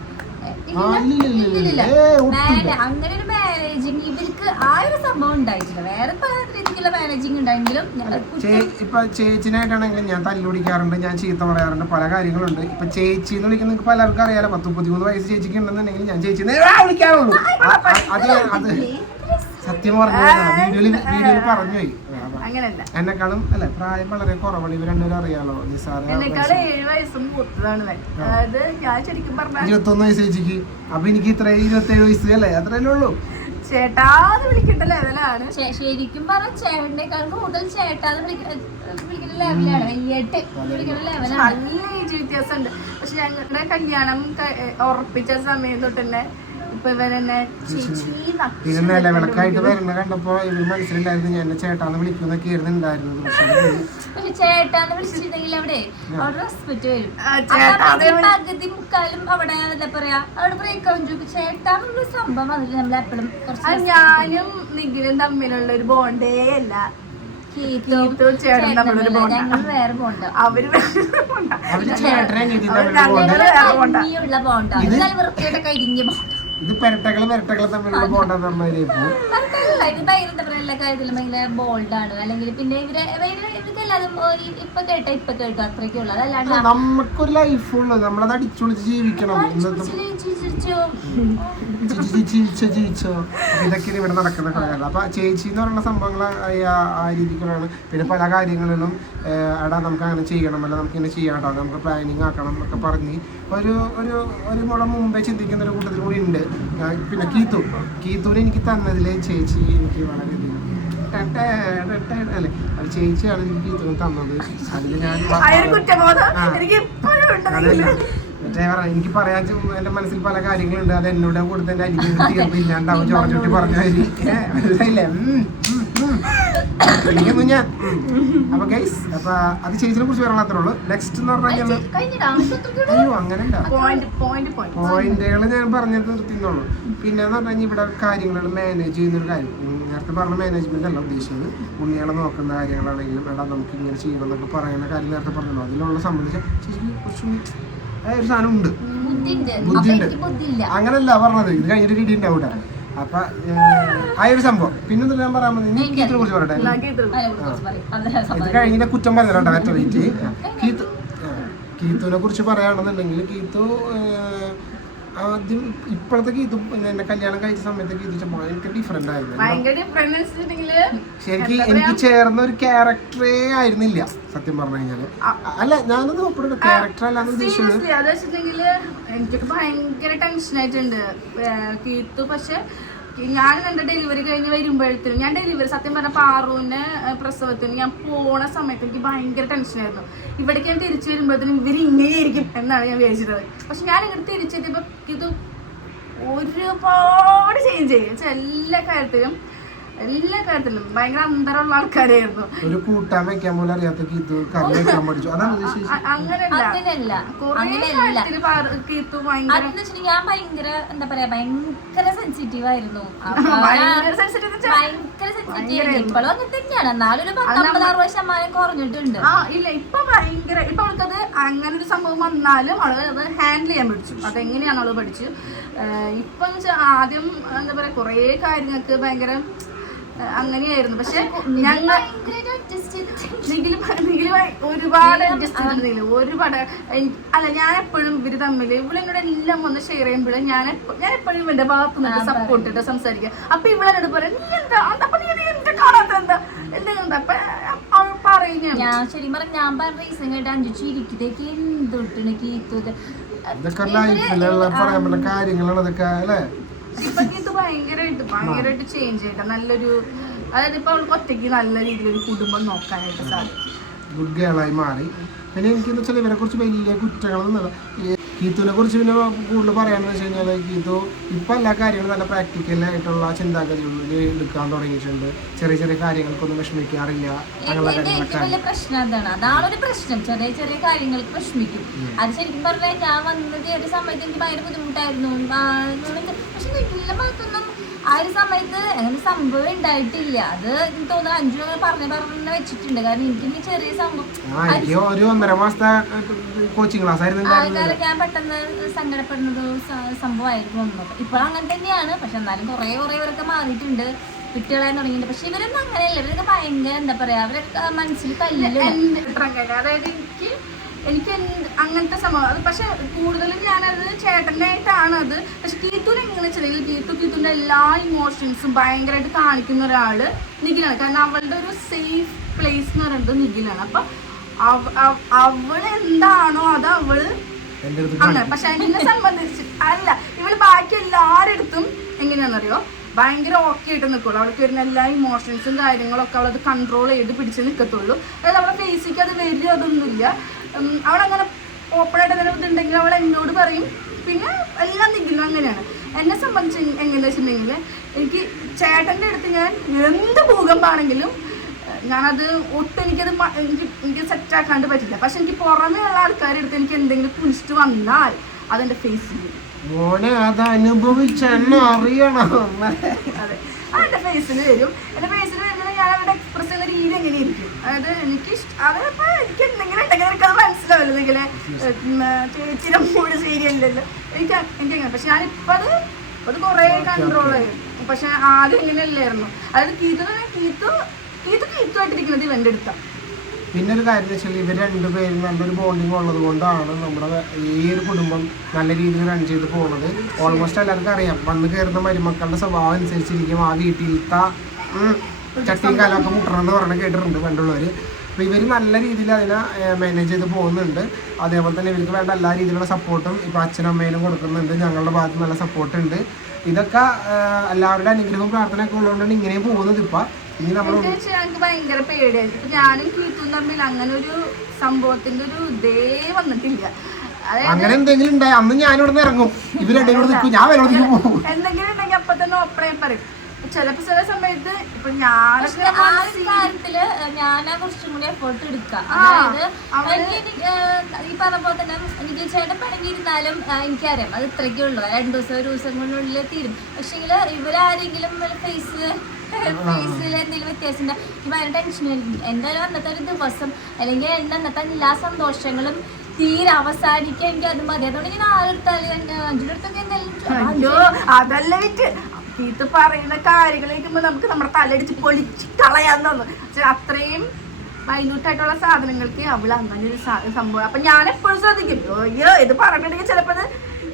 അങ്ങനെ ഒരു മാനേജിങ് ഇവർക്ക് ആ ഒരു സംഭവം ഉണ്ടായിട്ടില്ല വേറെ പല രീതിക്കുള്ള മാനേജിങ് ഉണ്ടായെങ്കിലും ഇപ്പൊ ചേച്ചിനായിട്ടാണെങ്കിലും ഞാൻ തല്ലു പിടിക്കാറുണ്ട് ഞാൻ ചീത്ത പറയാറുണ്ട് പല കാര്യങ്ങളുണ്ട് ഇപ്പൊ ചേച്ചി എന്ന് വിളിക്കുന്ന പലർക്കും അറിയാലോ പത്ത് മുപ്പത്തിമൂന്ന് വയസ്സ് ചേച്ചിക്ക് ഉണ്ടെന്നുണ്ടെങ്കിൽ ഞാൻ ചേച്ചി വിളിക്കാറുള്ളൂ അത് അത് സത്യം പറഞ്ഞു വീഡിയോയിൽ വീഡിയോയിൽ പറഞ്ഞു പോയി എന്നെക്കാളും അല്ലെ പ്രായം വളരെ കുറവാണ്. ഇവർ രണ്ടുപേരും അറിയാലോ നിസാറ് ഏഴ് വയസ്സും മൂത്തതാണ്. അതായത് ഞാൻ ശരിക്കും പറഞ്ഞ ഇരുപത്തൊന്ന് വയസ്സ് ചേച്ചിക്ക്. അപ്പൊ എനിക്ക് ഇത്ര ഇരുപത്തേഴ് വയസ്സ് അല്ലേ? അത്രയല്ലേ ഉള്ളൂ. ചേട്ടാന്ന് വിളിക്കേണ്ട ലെവലാണ് ശരിക്കും പറഞ്ഞ ചേട്ടനേക്കാൾ കൂടുതൽ ചേട്ടാന്ന് വിളിക്ക- വിളിക്കുന്ന ലെവലാണ്. വലിയേട്ട് വിളിക്കുന്ന ലെവലാണ്. നല്ല ഏജ് വ്യത്യാസം ഉണ്ട് പക്ഷെ ഞങ്ങളുടെ കല്യാണം ഉറപ്പിച്ച സമയം തൊട്ട് തന്നെ ഇപ്പൊ ഇവരെന്നെ ചേച്ചി വരുന്ന കണ്ടപ്പോ ഇവർ മനസ്സിലുണ്ടായിരുന്നു ഞാൻ എന്നെ ചേട്ടാന്ന് വിളിക്കുന്നൊക്കെ ഇരുന്നുണ്ടായിരുന്നു ഉണ്ടായിരുന്നത് പക്ഷെ ചേട്ടാന്ന് വിളിച്ചിട്ടുണ്ടെങ്കിൽ അവിടെ അവിടെ റെസ്പെക്ട് വരും. പകുതി- മുക്കാലും അവിടെ എന്താ പറയാ അവിടെ ബ്രേക്ക് ആവും ചോദിക്കും ചേട്ടാന്നുള്ള സംഭവം അതിൽ നമ്മൾ എപ്പോഴും കുറച്ച് ഞാനും നിഖിലും തമ്മിലുള്ള ഒരു ബോണ്ടേ അല്ല. അവർ ചേട്ടനെ ഇത് പെരട്ടകൾ പെരട്ടകൾ തമ്മിലുള്ള ബോണ്ടെന്ന് എല്ലാ കാര്യത്തിലും ഭയങ്കര ബോൾഡാണ് അല്ലെങ്കിൽ പിന്നെ ഇവർ ഇവർ ഇവർക്ക് എല്ലാതും ഒരു ഇപ്പൊ കേട്ട ഇപ്പൊ കേട്ടു അത്രയ്ക്കേ ഉള്ളൂ. അതല്ലാണ്ട് നമുക്കൊരു ലൈഫുള്ളൂ നമ്മളത് അടിച്ചുളിച്ച് ജീവിക്കണം. ജീവിച്ചോ ജീവിച്ചോ? അപ്പൊ ഇതൊക്കെയാണ് ഇവിടെ നടക്കുന്ന കാര്യങ്ങൾ അപ്പൊ ചേച്ചി എന്ന് പറയുന്ന സംഭവങ്ങൾ ആ രീതിക്കുള്ളതാണ്. പിന്നെ പല കാര്യങ്ങളിലും എടാ നമുക്ക് അങ്ങനെ ചെയ്യണം അല്ല നമുക്ക് ഇങ്ങനെ ചെയ്യാം നമുക്ക് പ്ലാനിങ് ആക്കണം എന്നൊക്കെ പറഞ്ഞ് ഒരു ഒരു ഒരു മുള മുമ്പേ ചിന്തിക്കുന്ന ഒരു കൂട്ടത്തിൽ കൂടി ഉണ്ട്. പിന്നെ കീത്തു. കീത്തുവിനെ എനിക്ക് തന്നതിൽ ചേച്ചി എനിക്ക് വളരെ അല്ലേ? അത് ചേച്ചിയാണ് എനിക്ക് കീത്തുവിന് തന്നത്. അതിൽ ഞാൻ എനിക്ക് മറ്റേ പറ- എനിക്ക് പറയാൻ എന്റെ മനസ്സിൽ പല കാര്യങ്ങളുണ്ട്. അത് എന്നോട് കൂടുതൽ എന്റെ അരികിൽ തീർന്നില്ലാണ്ടാവും ചോർച്ചുട്ടി പറഞ്ഞ മാതിരി. എനിക്കൊന്നും ഞാൻ അപ്പൊ ഗൈസ് അപ്പൊ അത് ചേച്ചിനെ കുറിച്ച് പറയാൻ അത്രേ ഉള്ളൂ. നെക്സ്റ്റ് എന്ന് പറഞ്ഞു അയ്യോ അങ്ങനെ പോയിന്റ് പോയിന്റ് പോയിന്റ് പോയിന്റുകൾ ഞാൻ പറഞ്ഞത് നിർത്തിന്നുള്ളൂ പിന്നെ എന്ന് പറഞ്ഞു ഇവിടെ കാര്യങ്ങൾ മാനേജ് ചെയ്യുന്ന ഒരു കാര്യം നേരത്തെ പറഞ്ഞ മാനേജ്മെന്റ് അല്ല ഉദ്ദേശിച്ചത്. ഉണ്ണികളെ നോക്കുന്ന കാര്യങ്ങളാണെങ്കിലും എടാ നമുക്ക് ഇങ്ങനെ ചെയ്യണം എന്നൊക്കെ പറയുന്ന കാര്യം നേരത്തെ പറഞ്ഞല്ലോ. അതിലുള്ള സംബന്ധിച്ച് ചേച്ചിക്ക് കുറച്ചും ഒരു സാധനം ഉണ്ട് ബുദ്ധിയുണ്ട്. അപ്പൊ എനിക്ക് ബുദ്ധിയില്ല. അങ്ങനല്ല പറഞ്ഞത്. ഇത് കഴിഞ്ഞിട്ട് ഇടി ഉണ്ടാവൂല അപ്പൊ ആ ഒരു സംഭവം. പിന്നെ ഞാൻ പറയാൻ വന്നത് കീത്തിനെ കുറിച്ച് പറയട്ടെ. ഇത് സമ്മതിക്കും. കുറ്റം പറഞ്ഞിട്ടുണ്ട് മറ്റേ വെയിറ്റ് കീത്തു കീത്തുവിനെ കുറിച്ച് പറയുകയാണെന്നുണ്ടെങ്കിൽ കീത്തു ആദ്യം ഇപ്പോഴത്തേക്ക് ഇത് എന്നെ കല്യാണം കഴിച്ച സമയത്തേക്ക് ഇത് ഭയങ്കര ഡിഫറെന്റ് ആയിരുന്നു. ശരിക്കും എനിക്ക് ചേർന്ന ഒരു ക്യാരക്ടറേ ആയിരുന്നില്ല സത്യം പറഞ്ഞു കഴിഞ്ഞാൽ. അല്ല ഞാനത് ഒപ്പിടുന്ന ക്യാരക്ടർ അല്ലാന്ന് ഉദ്ദേശിച്ചത്. എനിക്കൊക്കെ ഭയങ്കര ടെൻഷൻ ആയിട്ടുണ്ട്. പക്ഷേ പക്ഷെ ഞാൻ എന്റെ ഡെലിവറി കഴിഞ്ഞ് വരുമ്പോഴത്തേനും ഞാൻ ഡെലിവറി സത്യം പറഞ്ഞ പാറുവിന്റെ പ്രസവത്തിന് ഞാൻ പോണ സമയത്ത് എനിക്ക് ഭയങ്കര ടെൻഷനായിരുന്നു ഇവിടേക്ക് ഞാൻ തിരിച്ചു വരുമ്പോഴത്തേനും ഇവർ ഇങ്ങനെയായിരിക്കും എന്നാണ് ഞാൻ വിചാരിച്ചത്. പക്ഷെ ഞാൻ ഇങ്ങോട്ട് തിരിച്ചെത്തിയപ്പോ ഇത് ഒരുപാട് ചേഞ്ച് ചെയ്യും എല്ലാ കാര്യത്തിലും എല്ലാ കാര്യത്തിലും ഭയങ്കര അന്തരമുള്ള ആൾക്കാരായിരുന്നു. ഒരു കൂട്ടാൻ വെക്കാൻ പോലും അറിയാത്ത കീത്തു കറി വെക്കാൻ പഠിച്ചു. അതാണ് ഉദ്ദേശിച്ചത് അ- അങ്ങനെയല്ല. ഞാൻ ഭയങ്കര എന്താ പറയാ ഭയങ്കര സെൻസിറ്റീവ് ആയിരുന്നു. അപ്പൊ ഭയങ്കര sensitive എന്ന് വെച്ചാ ഭയങ്കര സെൻസിറ്റീവ് ആയിരുന്നു. ഇപ്പോഴും അങ്ങനെ തന്നെയാണ്. എന്നാലും ഒരു പത്തമ്പത് അറുപത് ശതമാനം കുറഞ്ഞിട്ടുണ്ട്. ആ ഇല്ല ഇപ്പൊ ഭയങ്കര ഇപ്പൊ അവൾക്കത് അങ്ങനെ ഒരു സംഭവം വന്നാലും അവൾ അത് ഹാൻഡിൽ ചെയ്യാൻ പഠിച്ചു. അതെങ്ങനെയാണ് അവൾ പഠിച്ചു ഇപ്പൊ ആദ്യം എന്താ പറയാ കുറേ കാര്യങ്ങൾക്ക് ഭയങ്കര അങ്ങനെയായിരുന്നു. പക്ഷെ ഞങ്ങൾ ഒരുപാട് അഡ്ജസ്റ്റ് ഒരുപാട്. അല്ല ഞാൻ എപ്പോഴും ഇവർ തമ്മിൽ ഇവിടെ എന്നോട് എല്ലാം വന്ന് ഷെയർ ചെയ്യുമ്പോൾ ഞാൻ ഞാൻ എപ്പോഴും ഇവന്റെ ഭാഗത്ത് നിന്ന് സപ്പോർട്ട് ഇട്ട് സംസാരിക്കുക. അപ്പൊ ഇവളെന്നോട് പറയാം നീ എന്താ? അപ്പൊ നീ നീ എന്താ കാണാത്ത എന്താ എന്താ? അപ്പൊ ഞാൻ. ഞാൻ ശരിക്കും പറഞ്ഞ ഞാൻ പറഞ്ഞ റീസൺ കേട്ട് അഞ്ചു ചിരിക്കിതേക്ക് എന്തൊട്ടാണ് കീത്തത് ഇതൊക്കെ കാര്യങ്ങളാണ് ഇതൊക്കെ അല്ലേ? ഇപ്പൊ ഇത് ഭയങ്കരമായിട്ട് ഭയങ്കരമായിട്ട് ചേഞ്ച് ചെയ്തിട്ട് നല്ലൊരു അതായത് ഇപ്പൊ അവൾക്ക് ഒറ്റയ്ക്ക് നല്ല രീതിയിൽ ഒരു കുടുംബം നോക്കാനായിട്ട് സാധിക്കും. ഗുഡ് ഗേളായി മാറി. പിന്നെ എനിക്കെന്ന് വെച്ചാൽ ഇവരെ കുറിച്ച് വലിയ കുറ്റങ്ങളൊന്നുമില്ല ഈ കീത്തുവിനെ കുറിച്ച് പിന്നെ കൂടുതൽ പറയാന്ന് വെച്ച് കഴിഞ്ഞാൽ കീത്തു ഇപ്പം എല്ലാ കാര്യങ്ങളും നല്ല പ്രാക്ടിക്കലായിട്ടുള്ള ചിന്താഗതികളിൽ എടുക്കാൻ തുടങ്ങിയിട്ടുണ്ട്. ചെറിയ ചെറിയ കാര്യങ്ങൾക്കൊന്നും വിഷമിക്കാറില്ല. അങ്ങനെയുള്ള കാര്യങ്ങളൊക്കെ പ്രശ്നം അതാണ്. അതാണ് ഒരു പ്രശ്നം. ചെറിയ ചെറിയ കാര്യങ്ങൾക്ക് വിഷമിക്കും. അത് ശരിക്കും പറഞ്ഞാൽ ഞാൻ വന്നത് ഒരു സമയത്ത് എനിക്ക് ഭയങ്കര ബുദ്ധിമുട്ടായിരുന്നു. പക്ഷെ വീട്ടിലെ ഭാഗത്തൊന്നും ആ ഒരു സമയത്ത് അങ്ങനെ സംഭവം ഉണ്ടായിട്ടില്ല. അത് എനിക്ക് തോന്നുന്നു അഞ്ചു അങ്ങനെ പറഞ്ഞു പറഞ്ഞു വെച്ചിട്ടുണ്ട്. കാരണം എനിക്ക് ഇനി ചെറിയ സംഭവം ഒരു ഒന്നര മാസത്തെ കോച്ചിങ് ക്ലാസ് ആയിരുന്നു ഞാൻ പെട്ടെന്ന് സങ്കടപ്പെടുന്നത് സംഭവമായിരുന്നു ഒന്നും ഇപ്പോഴും അങ്ങനെ തന്നെയാണ്. പക്ഷെ എന്നാലും കുറെ കുറെ ഇവരൊക്കെ മാറിയിട്ടുണ്ട്. കുട്ടികളായി തുടങ്ങിയിട്ടുണ്ട്. പക്ഷെ ഇവരൊന്നും അങ്ങനെയല്ല. ഇവരൊക്കെ ഭയങ്കര എന്താ പറയാ അവരൊക്കെ മനസ്സിൽ കല്ല് അതായത് എനിക്ക് എനിക്ക് അങ്ങനത്തെ സംഭവം. അത് പക്ഷെ കൂടുതലും ഞാനത് ചേട്ടന്റെ ചേട്ടനായിട്ടാണ് അത്. പക്ഷെ കീത്തൂര് എങ്ങനെ വെച്ചാൽ കീത്തു കീത്തുവിന്റെ എല്ലാ ഇമോഷൻസും ഭയങ്കരമായിട്ട് കാണിക്കുന്ന ഒരാൾ നിഖിലാണ്. കാരണം അവളുടെ ഒരു സേഫ് പ്ലേസ് എന്ന് പറയുന്നത് നിഖിലാണ്. അപ്പൊ അവ- അവ- അവൾ എന്താണോ അത് അവൾ അങ്ങനെ. പക്ഷെ എന്നെ സംബന്ധിച്ച് അല്ല ഇവൾ ബാക്കി എല്ലാവരുടെ അടുത്തും എങ്ങനെയാണെന്നറിയോ? ഭയങ്കര ഓക്കെ ആയിട്ട് നിൽക്കുള്ളൂ അവൾക്ക് വരുന്ന എല്ലാ ഇമോഷൻസും കാര്യങ്ങളൊക്കെ അവളത് കൺട്രോൾ ചെയ്ത് പിടിച്ച് നിൽക്കത്തുള്ളൂ അതായത് അവളെ ഫേസിക്ക് അത് വലിയ അതൊന്നുമില്ല. അവളങ്ങനെ ഓപ്പണായിട്ട് അങ്ങനെ ഇതുണ്ടെങ്കിൽ അവൾ എന്നോട് പറയും. പിന്നെ എല്ലാം നിൽക്കുന്നു അങ്ങനെയാണ്. എന്നെ സംബന്ധിച്ച് എങ്ങനെയാണെന്ന് വെച്ചിട്ടുണ്ടെങ്കിൽ എനിക്ക് ചേട്ടന്റെ അടുത്ത് ഞാൻ എന്ത് ഭൂകമ്പാണെങ്കിലും ഞാനത് ഒട്ടും എനിക്കത് എനിക്ക് എനിക്ക് സെറ്റ് ആക്കാണ്ട് പറ്റില്ല. പക്ഷെ എനിക്ക് പുറമേയുള്ള ആൾക്കാരുടെ അടുത്ത് എനിക്ക് എന്തെങ്കിലും കുനിച്ചിട്ട് വന്നാൽ അതെന്റെ ഫേസിൽ മോനെ അത് അനുഭവിച്ചെന്നെ അറിയണം. അതെ. അതെന്റെ ഫേസിൽ വരും. എന്റെ അവരുടെ എക്സ്പ്രസ് ചെയ്യുന്ന രീതി എങ്ങനെ ഇരിക്കും അതായത് എനിക്ക് അതിപ്പോ എനിക്ക് എന്തെങ്കിലും ഉണ്ടെങ്കിൽ എനിക്കത് മനസ്സിലാവില്ല. ഇങ്ങനെ ചേച്ചിയുടെ മൂട് ശരിയല്ലല്ലോ. എനിക്ക് എനിക്ക് അങ്ങനെ. പക്ഷെ ഞാനിപ്പോ അത് അത് കുറേ കൺട്രോൾ ആയിരുന്നു പക്ഷെ ആദ്യം ഇങ്ങനെയല്ലായിരുന്നു. അതായത് കീത്തു കീത്തു കീത്തു കീത്തുമായിട്ടിരിക്കുന്നത് ഇവന്റെ അടുത്താണ് പിന്നെ ഒരു കാര്യം വെച്ചാൽ ഇവർ രണ്ടുപേരും നല്ലൊരു ബോണ്ടിങ് ഉള്ളത് കൊണ്ടാണ് നമ്മുടെ ഈ ഒരു കുടുംബം നല്ല രീതിയിൽ റൺ ചെയ്ത് പോകുന്നത് ഓൾമോസ്റ്റ് എല്ലാവർക്കും അറിയാം. വന്ന് കയറുന്ന മരുമക്കളുടെ സ്വഭാവം അനുസരിച്ചിരിക്കും ആ വീട്ടിലത്തെ ചട്ടിയും കാലമൊക്കെ മുട്ടണം എന്ന് പറഞ്ഞ് കേട്ടിട്ടുണ്ട് പണ്ടുള്ളവർ അപ്പോൾ ഇവർ നല്ല രീതിയിൽ അതിനെ മാനേജ് ചെയ്ത് പോകുന്നുണ്ട്. അതേപോലെ തന്നെ ഇവർക്ക് വേണ്ട എല്ലാ രീതിയിലുള്ള സപ്പോർട്ടും ഇപ്പോൾ അച്ഛനും അമ്മയിലും കൊടുക്കുന്നുണ്ട്. ഞങ്ങളുടെ ഭാഗത്ത് നല്ല സപ്പോർട്ട് ഉണ്ട്. ഇതൊക്കെ എല്ലാവരുടെ അനുഗ്രഹവും പ്രാർത്ഥനയൊക്കെ ഉള്ളതുകൊണ്ടാണ് ഇങ്ങനെയും പോകുന്നത് ഇപ്പം. ഇനി നമ്മൾ ഞങ്ങൾക്ക് ഭയങ്കര പേടിയായിരുന്നു ഇപ്പൊ ഞാനും കീത്തും തമ്മിൽ അങ്ങനെ ഒരു സംഭവത്തിന്റെ ഒരു ഇതേ വന്നിട്ടില്ല. അങ്ങനെ എന്തെങ്കിലും ഉണ്ടായി അന്ന് ഞാൻ ഇവിടെ നിന്ന് ഇറങ്ങും ഇവർ രണ്ടും നിൽക്കും. ഞാൻ പോകും. എന്തെങ്കിലും ഉണ്ടെങ്കിൽ അപ്പൊ തന്നെ ഓപ്പണായി പറയും. ചിലപ്പോ ചില സമയത്ത് ഇപ്പൊ ഞാനൊക്കെ ആ കാര്യത്തിൽ ഞാനാ കുറച്ചും കൂടി എഫേർട്ട് എടുക്കാം. അതായത് ഈ പറഞ്ഞ പോലെ തന്നെ എനിക്ക് ചേട്ടൻ പിണങ്ങിയിരുന്നാലും ഏഹ്, എനിക്കറിയാം അത് ഇത്രയ്ക്കേ ഉള്ളൂ. രണ്ടു ദിവസം ഒരു ദിവസം കൊണ്ടുള്ളിൽ തീരും. പക്ഷെങ്കിൽ ഇവരാരെങ്കിലും ഫേസ് ഫേസിൽ എന്തെങ്കിലും വ്യത്യാസം ഭയങ്കര ടെൻഷൻ ആയിരിക്കും. എന്തായാലും അന്നത്തെ ഒരു ദിവസം അല്ലെങ്കിൽ എന്റെ അന്നത്തെ എല്ലാ സന്തോഷങ്ങളും തീരെ അവസാനിക്കാൻ എനിക്ക് അത് മതി. അതുകൊണ്ട് ഞാൻ ആരെടുത്താലും അഞ്ചിനടുത്തൊക്കെ എന്തായാലും അതല്ല വിറ്റ്. ഇത് പറയുന്ന കാര്യങ്ങൾ നമുക്ക് നമ്മുടെ തലടിച്ച് പൊളിച്ച് കളയാൻ തോന്നും പക്ഷെ അത്രയും മൈന്യൂട്ടായിട്ടുള്ള സാധനങ്ങൾക്ക് അവൾ അങ്ങനെ ഒരു സംഭവം. അപ്പൊ ഞാൻ എപ്പോഴും ശ്രദ്ധിക്കും. അയ്യോ ഇത് പറഞ്ഞിട്ടുണ്ടെങ്കിൽ ചിലപ്പോ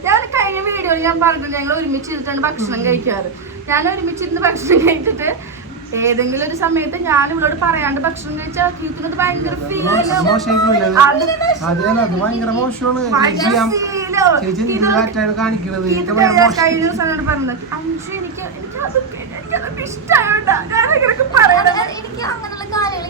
ഞാൻ കഴിഞ്ഞ വീഡിയോയിൽ ഞാൻ പറഞ്ഞിട്ടുണ്ട് ഞങ്ങൾ ഒരുമിച്ചിരുന്നിട്ടാണ് ഭക്ഷണം കഴിക്കാറ്. ഞാൻ ഒരുമിച്ചിരുന്ന് ഭക്ഷണം കഴിച്ചിട്ട് ഏതെങ്കിലും ഒരു സമയത്ത് ഞാൻ ഇവളോട് പറയാണ്ട് ഭക്ഷണം കഴിച്ചാൽ ഭയങ്കര ചേച്ചി നീ കാണിക്കണത്. കഴിഞ്ഞ ദിവസം പറഞ്ഞത്. അഞ്ചു എനിക്ക് എനിക്ക് അത് എനിക്കത് ഇഷ്ടമായോണ്ടാ ഞാൻ ഇങ്ങനെയൊക്കെ പറയണത്. അതായത് എനിക്ക് അങ്ങനെയുള്ള കാര്യങ്ങൾ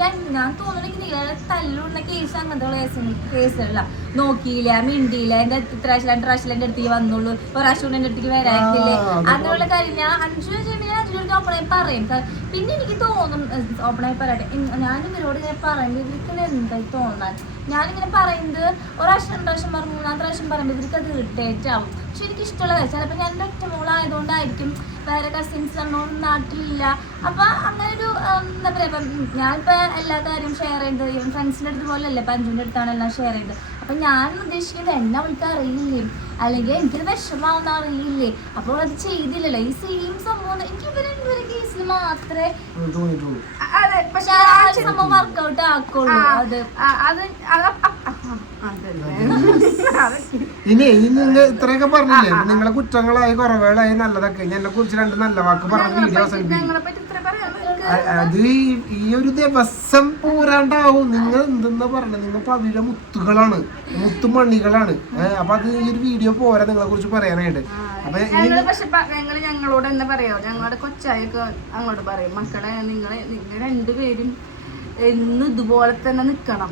ഞാൻ ഞാൻ തോന്നുന്നെങ്കിൽ നിങ്ങളെ തല്ലുള്ള കേസ് അങ്ങനത്തെ കേസുകളല്ല നോക്കിയില്ല മിണ്ടിയില്ല. എന്റെ ഇത്ര രണ്ടു പ്രാവശ്യം എന്റെ അടുത്തേക്ക് വന്നുള്ളൂ. ഒരാഴ്ച കൊണ്ട് എന്റെ അടുത്തേക്ക് വരാക്കില്ലേ അങ്ങനെയുള്ള കാര്യം ഞാൻ അഞ്ചു വെച്ചിട്ടുണ്ടെങ്കിൽ ഓപ്പൺ ഓപ്പണായി പറയും. പിന്നെ എനിക്ക് തോന്നും ഓപ്പണായി പറയട്ടെ. ഞാൻ ഇങ്ങനെ പറയുമ്പോൾ ഇവർക്ക് എന്തായി തോന്നാൻ? ഞാനിങ്ങനെ പറയുന്നത് ഒരാഴ്ച രണ്ട് പ്രാവശ്യം പറഞ്ഞു മൂന്നാം പ്രാവശ്യം പറയുമ്പോൾ ഇവർക്ക് അത് ഇറിറ്റേറ്റ് ആവും. പക്ഷെ എനിക്ക് ഇഷ്ടമുള്ളത്. ചിലപ്പോൾ ഞാൻ എന്റെ ഒറ്റ മോളായതുകൊണ്ടായിരിക്കും വേറെ കസിൻസ് ഒന്നും നാട്ടിലില്ല. അപ്പൊ അങ്ങനെ ഒരു എന്താ പറയാ ഇപ്പം ഞാനിപ്പോ എല്ലാ കാര്യവും ഷെയർ ചെയ്യുന്നത് ഫ്രണ്ട്സിന്റെ അടുത്ത് പോലെയല്ല അഞ്ചുവിന്റെ അടുത്താണ് എല്ലാം ഷെയർ ചെയ്യുന്നത്. അപ്പൊ ഞാൻ ഉദ്ദേശിക്കുന്നത് എന്നെ അവൾക്ക് അറിയില്ലേ? അല്ലെങ്കിൽ എനിക്ക് വിഷമാവുന്ന അറിയില്ലേ? അപ്പോൾ അത് ചെയ്തില്ലല്ലോ. ഈ സെയിം സംഭവം എനിക്ക് ഇവരെ കേസിൽ മാത്രമേ അതെ പക്ഷെ ആ സംഭവം വർക്കൗട്ട് ആക്കുള്ളൂ. അത് അത് ഇനി നിങ്ങൾ ഇത്രയൊക്കെ പറഞ്ഞില്ലേ? നിങ്ങളെ കുറ്റങ്ങളായി കുറവുകളായി നല്ലതൊക്കെ. ഞാൻ എന്നെ കുറിച്ച് രണ്ട് നല്ല വാക്ക് പറഞ്ഞ വീഡിയോ അവസാനിപ്പിക്കും. അത് ഈ- ഒരു ദിവസം പോരാണ്ടാവും. നിങ്ങൾ എന്തെന്നാ പറഞ്ഞത്? നിങ്ങൾ പവിഴ മുത്തുകളാണ്. മുത്തുമണികളാണ് അപ്പൊ അത് ഈ ഒരു വീഡിയോ പോരാ നിങ്ങളെ കുറിച്ച് പറയാനായിട്ട്. അപ്പൊ ഞങ്ങൾ ഞങ്ങളോട് എന്താ പറയാ? ഞങ്ങളുടെ കൊച്ചായൊക്കെ അങ്ങോട്ട് പറയും മക്കളെ നിങ്ങളെ നിങ്ങൾ രണ്ടുപേരും എന്നും ഇതുപോലെ തന്നെ നിൽക്കണം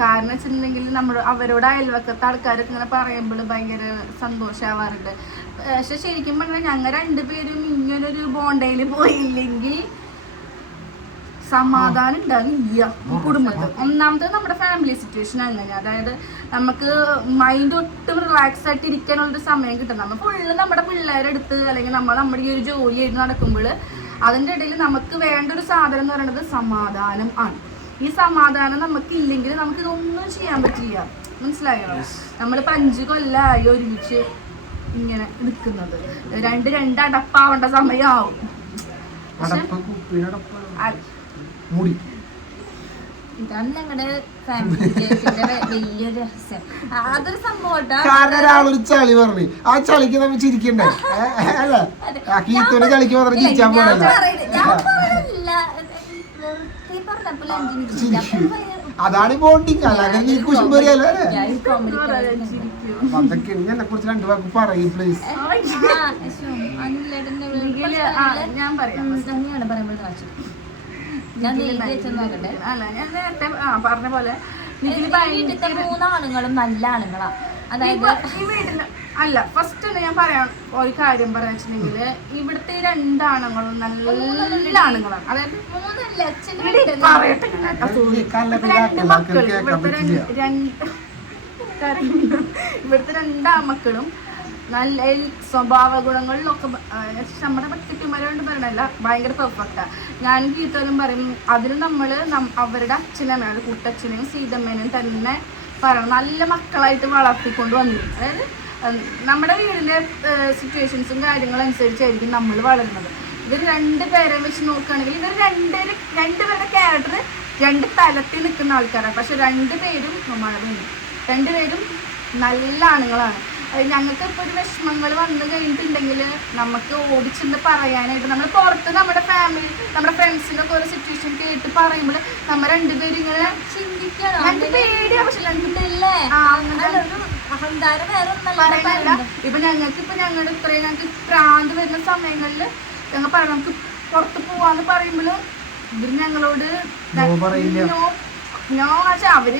കാരണം വെച്ചിട്ടുണ്ടെങ്കിൽ നമ്മൾ അവരോട് അയൽവക്കത്തെ ആൾക്കാരൊക്കെ ഇങ്ങനെ പറയുമ്പോൾ ഭയങ്കര സന്തോഷമാവാറുണ്ട് പക്ഷെ ശരിക്കും പറഞ്ഞാൽ ഞങ്ങൾ രണ്ടുപേരും ഇങ്ങനൊരു ബോണ്ടയിൽ പോയില്ലെങ്കിൽ സമാധാനം ഉണ്ടാകില്ല കുടുംബത്തിൽ ഒന്നാമത് നമ്മുടെ ഫാമിലി സിറ്റുവേഷൻ അങ്ങനെ. അതായത് നമുക്ക് മൈൻഡ് ഒട്ടും റിലാക്സ് ആയിട്ട് ഇരിക്കാനുള്ളൊരു സമയം കിട്ടും നമ്മൾ ഫുള്ള് നമ്മുടെ പിള്ളേരെ അടുത്ത് അല്ലെങ്കിൽ നമ്മൾ നമ്മുടെ ഈ ഒരു ജോലി ആയിട്ട് നടക്കുമ്പോൾ അതിന്റെ ഇടയിൽ നമുക്ക് വേണ്ട ഒരു സാധനം എന്ന് പറയുന്നത് സമാധാനം ആണ്. ഈ സമാധാനം നമുക്ക് ഇല്ലെങ്കിൽ നമുക്ക് ഇതൊന്നും ചെയ്യാൻ പറ്റില്ല. മനസ്സിലായോ? നമ്മളിപ്പോൾ അഞ്ച് കൊല്ലമായി ഒരുമിച്ച് ഇങ്ങനെ നിൽക്കുന്നത് രണ്ട് രണ്ട് അടപ്പാവേണ്ട സമയമാവും ഇതാണ് ഞങ്ങളുടെ വലിയൊരു രഹസ്യം. അതൊരു സംഭവം ചളി പറഞ്ഞു. ആ ചളിക്ക് നമ്മൾ ചിരിക്കണ്ടേ? അല്ലേ? ചളിക്ക് മാത്രം അതാണ് ബോണ്ടിങ് അല്ലാതെ നീ അതൊക്കെ എന്നെ കുറിച്ച് രണ്ടു വാക്ക് പറയും പ്ലീസ് ഞാൻ പറയാം ഞാൻ അല്ല ഞാൻ നേരത്തെ ആ പറഞ്ഞ പോലെ മൂന്നാണുങ്ങളും നല്ല ആണുങ്ങളാ. അതായത് ഈ അല്ല ഫസ്റ്റ് തന്നെ ഞാൻ പറയാം ഒരു കാര്യം പറയാന്ന് വെച്ചിട്ടുണ്ടെങ്കിൽ ഇവിടുത്തെ രണ്ടാണുങ്ങളും നല്ല ആണുങ്ങളാണ്. അതായത് മൂന്നല്ല ഇവിടുത്തെ രണ്ട് ഇതാക്കി മക്കൾ കേൾക്കാൻ ഇവിടുത്തെ പറ്റില്ല. രണ്ട് രണ്ട് ഇവിടുത്തെ രണ്ടാമക്കളും നല്ല സ്വഭാവ ഗുണങ്ങളിലൊക്കെ നമ്മുടെ ആ, കൊണ്ട് പറയണല്ല ഭയങ്കര പെർഫെക്റ്റാ ഞാൻ ഗീതനും പറയും അതിന് നമ്മൾ അവരുടെ അച്ഛനമ്മയാണ് കൂട്ടച്ഛനെയും സീതമ്മേനെയും തന്നെ പറയണം. നല്ല മക്കളായിട്ട് വളർത്തിക്കൊണ്ട് വന്നിരുന്നു അതായത് നമ്മുടെ വീടിന്റെ സിറ്റുവേഷൻസും കാര്യങ്ങളും അനുസരിച്ചായിരിക്കും നമ്മൾ വളരുന്നത്. ഇവർ രണ്ട് പേരെ വെച്ച് നോക്കുകയാണെങ്കിൽ ഇവർ രണ്ട് രണ്ടുപേരുടെ ക്യാരക്ടർ രണ്ട് തലത്തിൽ നിൽക്കുന്ന ആൾക്കാരാണ്. പക്ഷെ രണ്ടുപേരും മഴ പെയ്യും രണ്ടുപേരും നല്ല ആണുങ്ങളാണ്. ഞങ്ങൾക്ക് ഇപ്പോൾ ഒരു വിഷമങ്ങൾ വന്നു കഴിഞ്ഞിട്ടുണ്ടെങ്കിൽ നമുക്ക് ഓടിച്ചെന്ന് പറയാനായിട്ട് നമ്മൾ പുറത്ത് നമ്മുടെ ഫാമിലി നമ്മുടെ ഫ്രണ്ട്സിന്റെ ഓരോ ഒരു സിറ്റുവേഷൻ കേട്ട് പറയുമ്പോൾ നമ്മൾ രണ്ടുപേരും ഇങ്ങനെ ചിന്തിക്കണം രണ്ട് പേടിയാ പക്ഷെ ഞങ്ങൾക്ക് അഹങ്കാരം വേറെ ഇപ്പൊ ഞങ്ങൾക്ക് ഇപ്പൊ ഞങ്ങളുടെ ഇത്രയും ഞങ്ങൾക്ക് പ്രാന്ത് വരുന്ന സമയങ്ങളിൽ ഞങ്ങൾ പറയാം നമുക്ക് പുറത്ത് പോവാന്ന് പറയുമ്പോൾ ഇവർ ഞങ്ങളോട്. നോ- നോ വെച്ചാ അവർ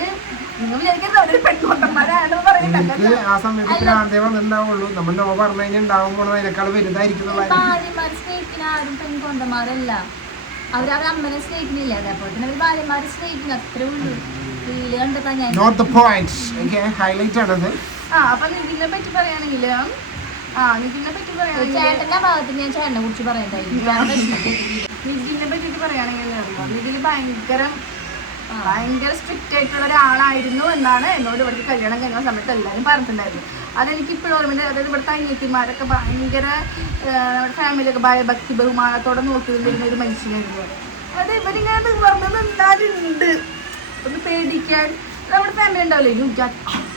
നിങ്ങൾ വിചാരിക്കരുത് അവരൊരു പെൺകൊണ്ടന്മാരാണെന്ന് പറയുന്നത് എനിക്ക് ആ സമയത്ത് ഭ്രാന്തേ വന്നിട്ടുണ്ടാവുള്ളൂ. നമ്മൾ നോ പറഞ്ഞു കഴിഞ്ഞാൽ ഉണ്ടാവും പോണത് അതിനേക്കാൾ വലുതായിരിക്കും എന്നുള്ളതായിരിക്കും. ഭാര്യമാര് സ്നേഹിക്കുന്ന ആരും അമ്മനെ സ്നേഹിക്കുന്നില്ല. അതേപോലെ തന്നെ അവർ ഭാര്യമാരെ സ്നേഹിക്കുന്നു അത്രേ ഉള്ളൂ. Note the points okay highlight ആണത്. ആ അപ്പൊ നിതിനെ പറ്റി പറയുകയാണെങ്കിൽ ആ നിതിനെ പറ്റി പറയുകയാണെങ്കിൽ ചേട്ടന്റെ ഭാഗത്ത് ഞാൻ ചേട്ടനെ കുറിച്ച് പറയണ്ടായിരുന്നു. നിതിനെ പറ്റിയിട്ട് പറയുകയാണെങ്കിൽ അറിയാം. നിതിന് ഭയങ്കര ഭയങ്കര സ്ട്രിക്റ്റ് ആയിട്ടുള്ള ഒരാളായിരുന്നു എന്നാണ് എന്നോട് ഇവിടേക്ക് കല്യാണം കഴിഞ്ഞ സമയത്ത് എല്ലാവരും പറഞ്ഞിട്ടുണ്ടായിരുന്നു. അതെനിക്ക് ഇപ്പോഴും ഓർമ്മയുണ്ട്. അതായത് ഇവിടുത്തെ അനിയത്തിമാരൊക്കെ ഭയങ്കര നമ്മുടെ ഫാമിലിയൊക്കെ ഭയഭക്തി ബഹുമാനത്തോടെ നോക്കി നിന്നിരുന്ന ഒരു മനുഷ്യനായിരുന്നു. അത്. അത് ഇവരിങ്ങനെ നിവർന്ന് നിന്നാലുണ്ട് ഒന്ന് പേടിക്കാൻ. നമ്മുടെ ഫാമിലി ഉണ്ടാവില്ലേ? "അയ്യോ,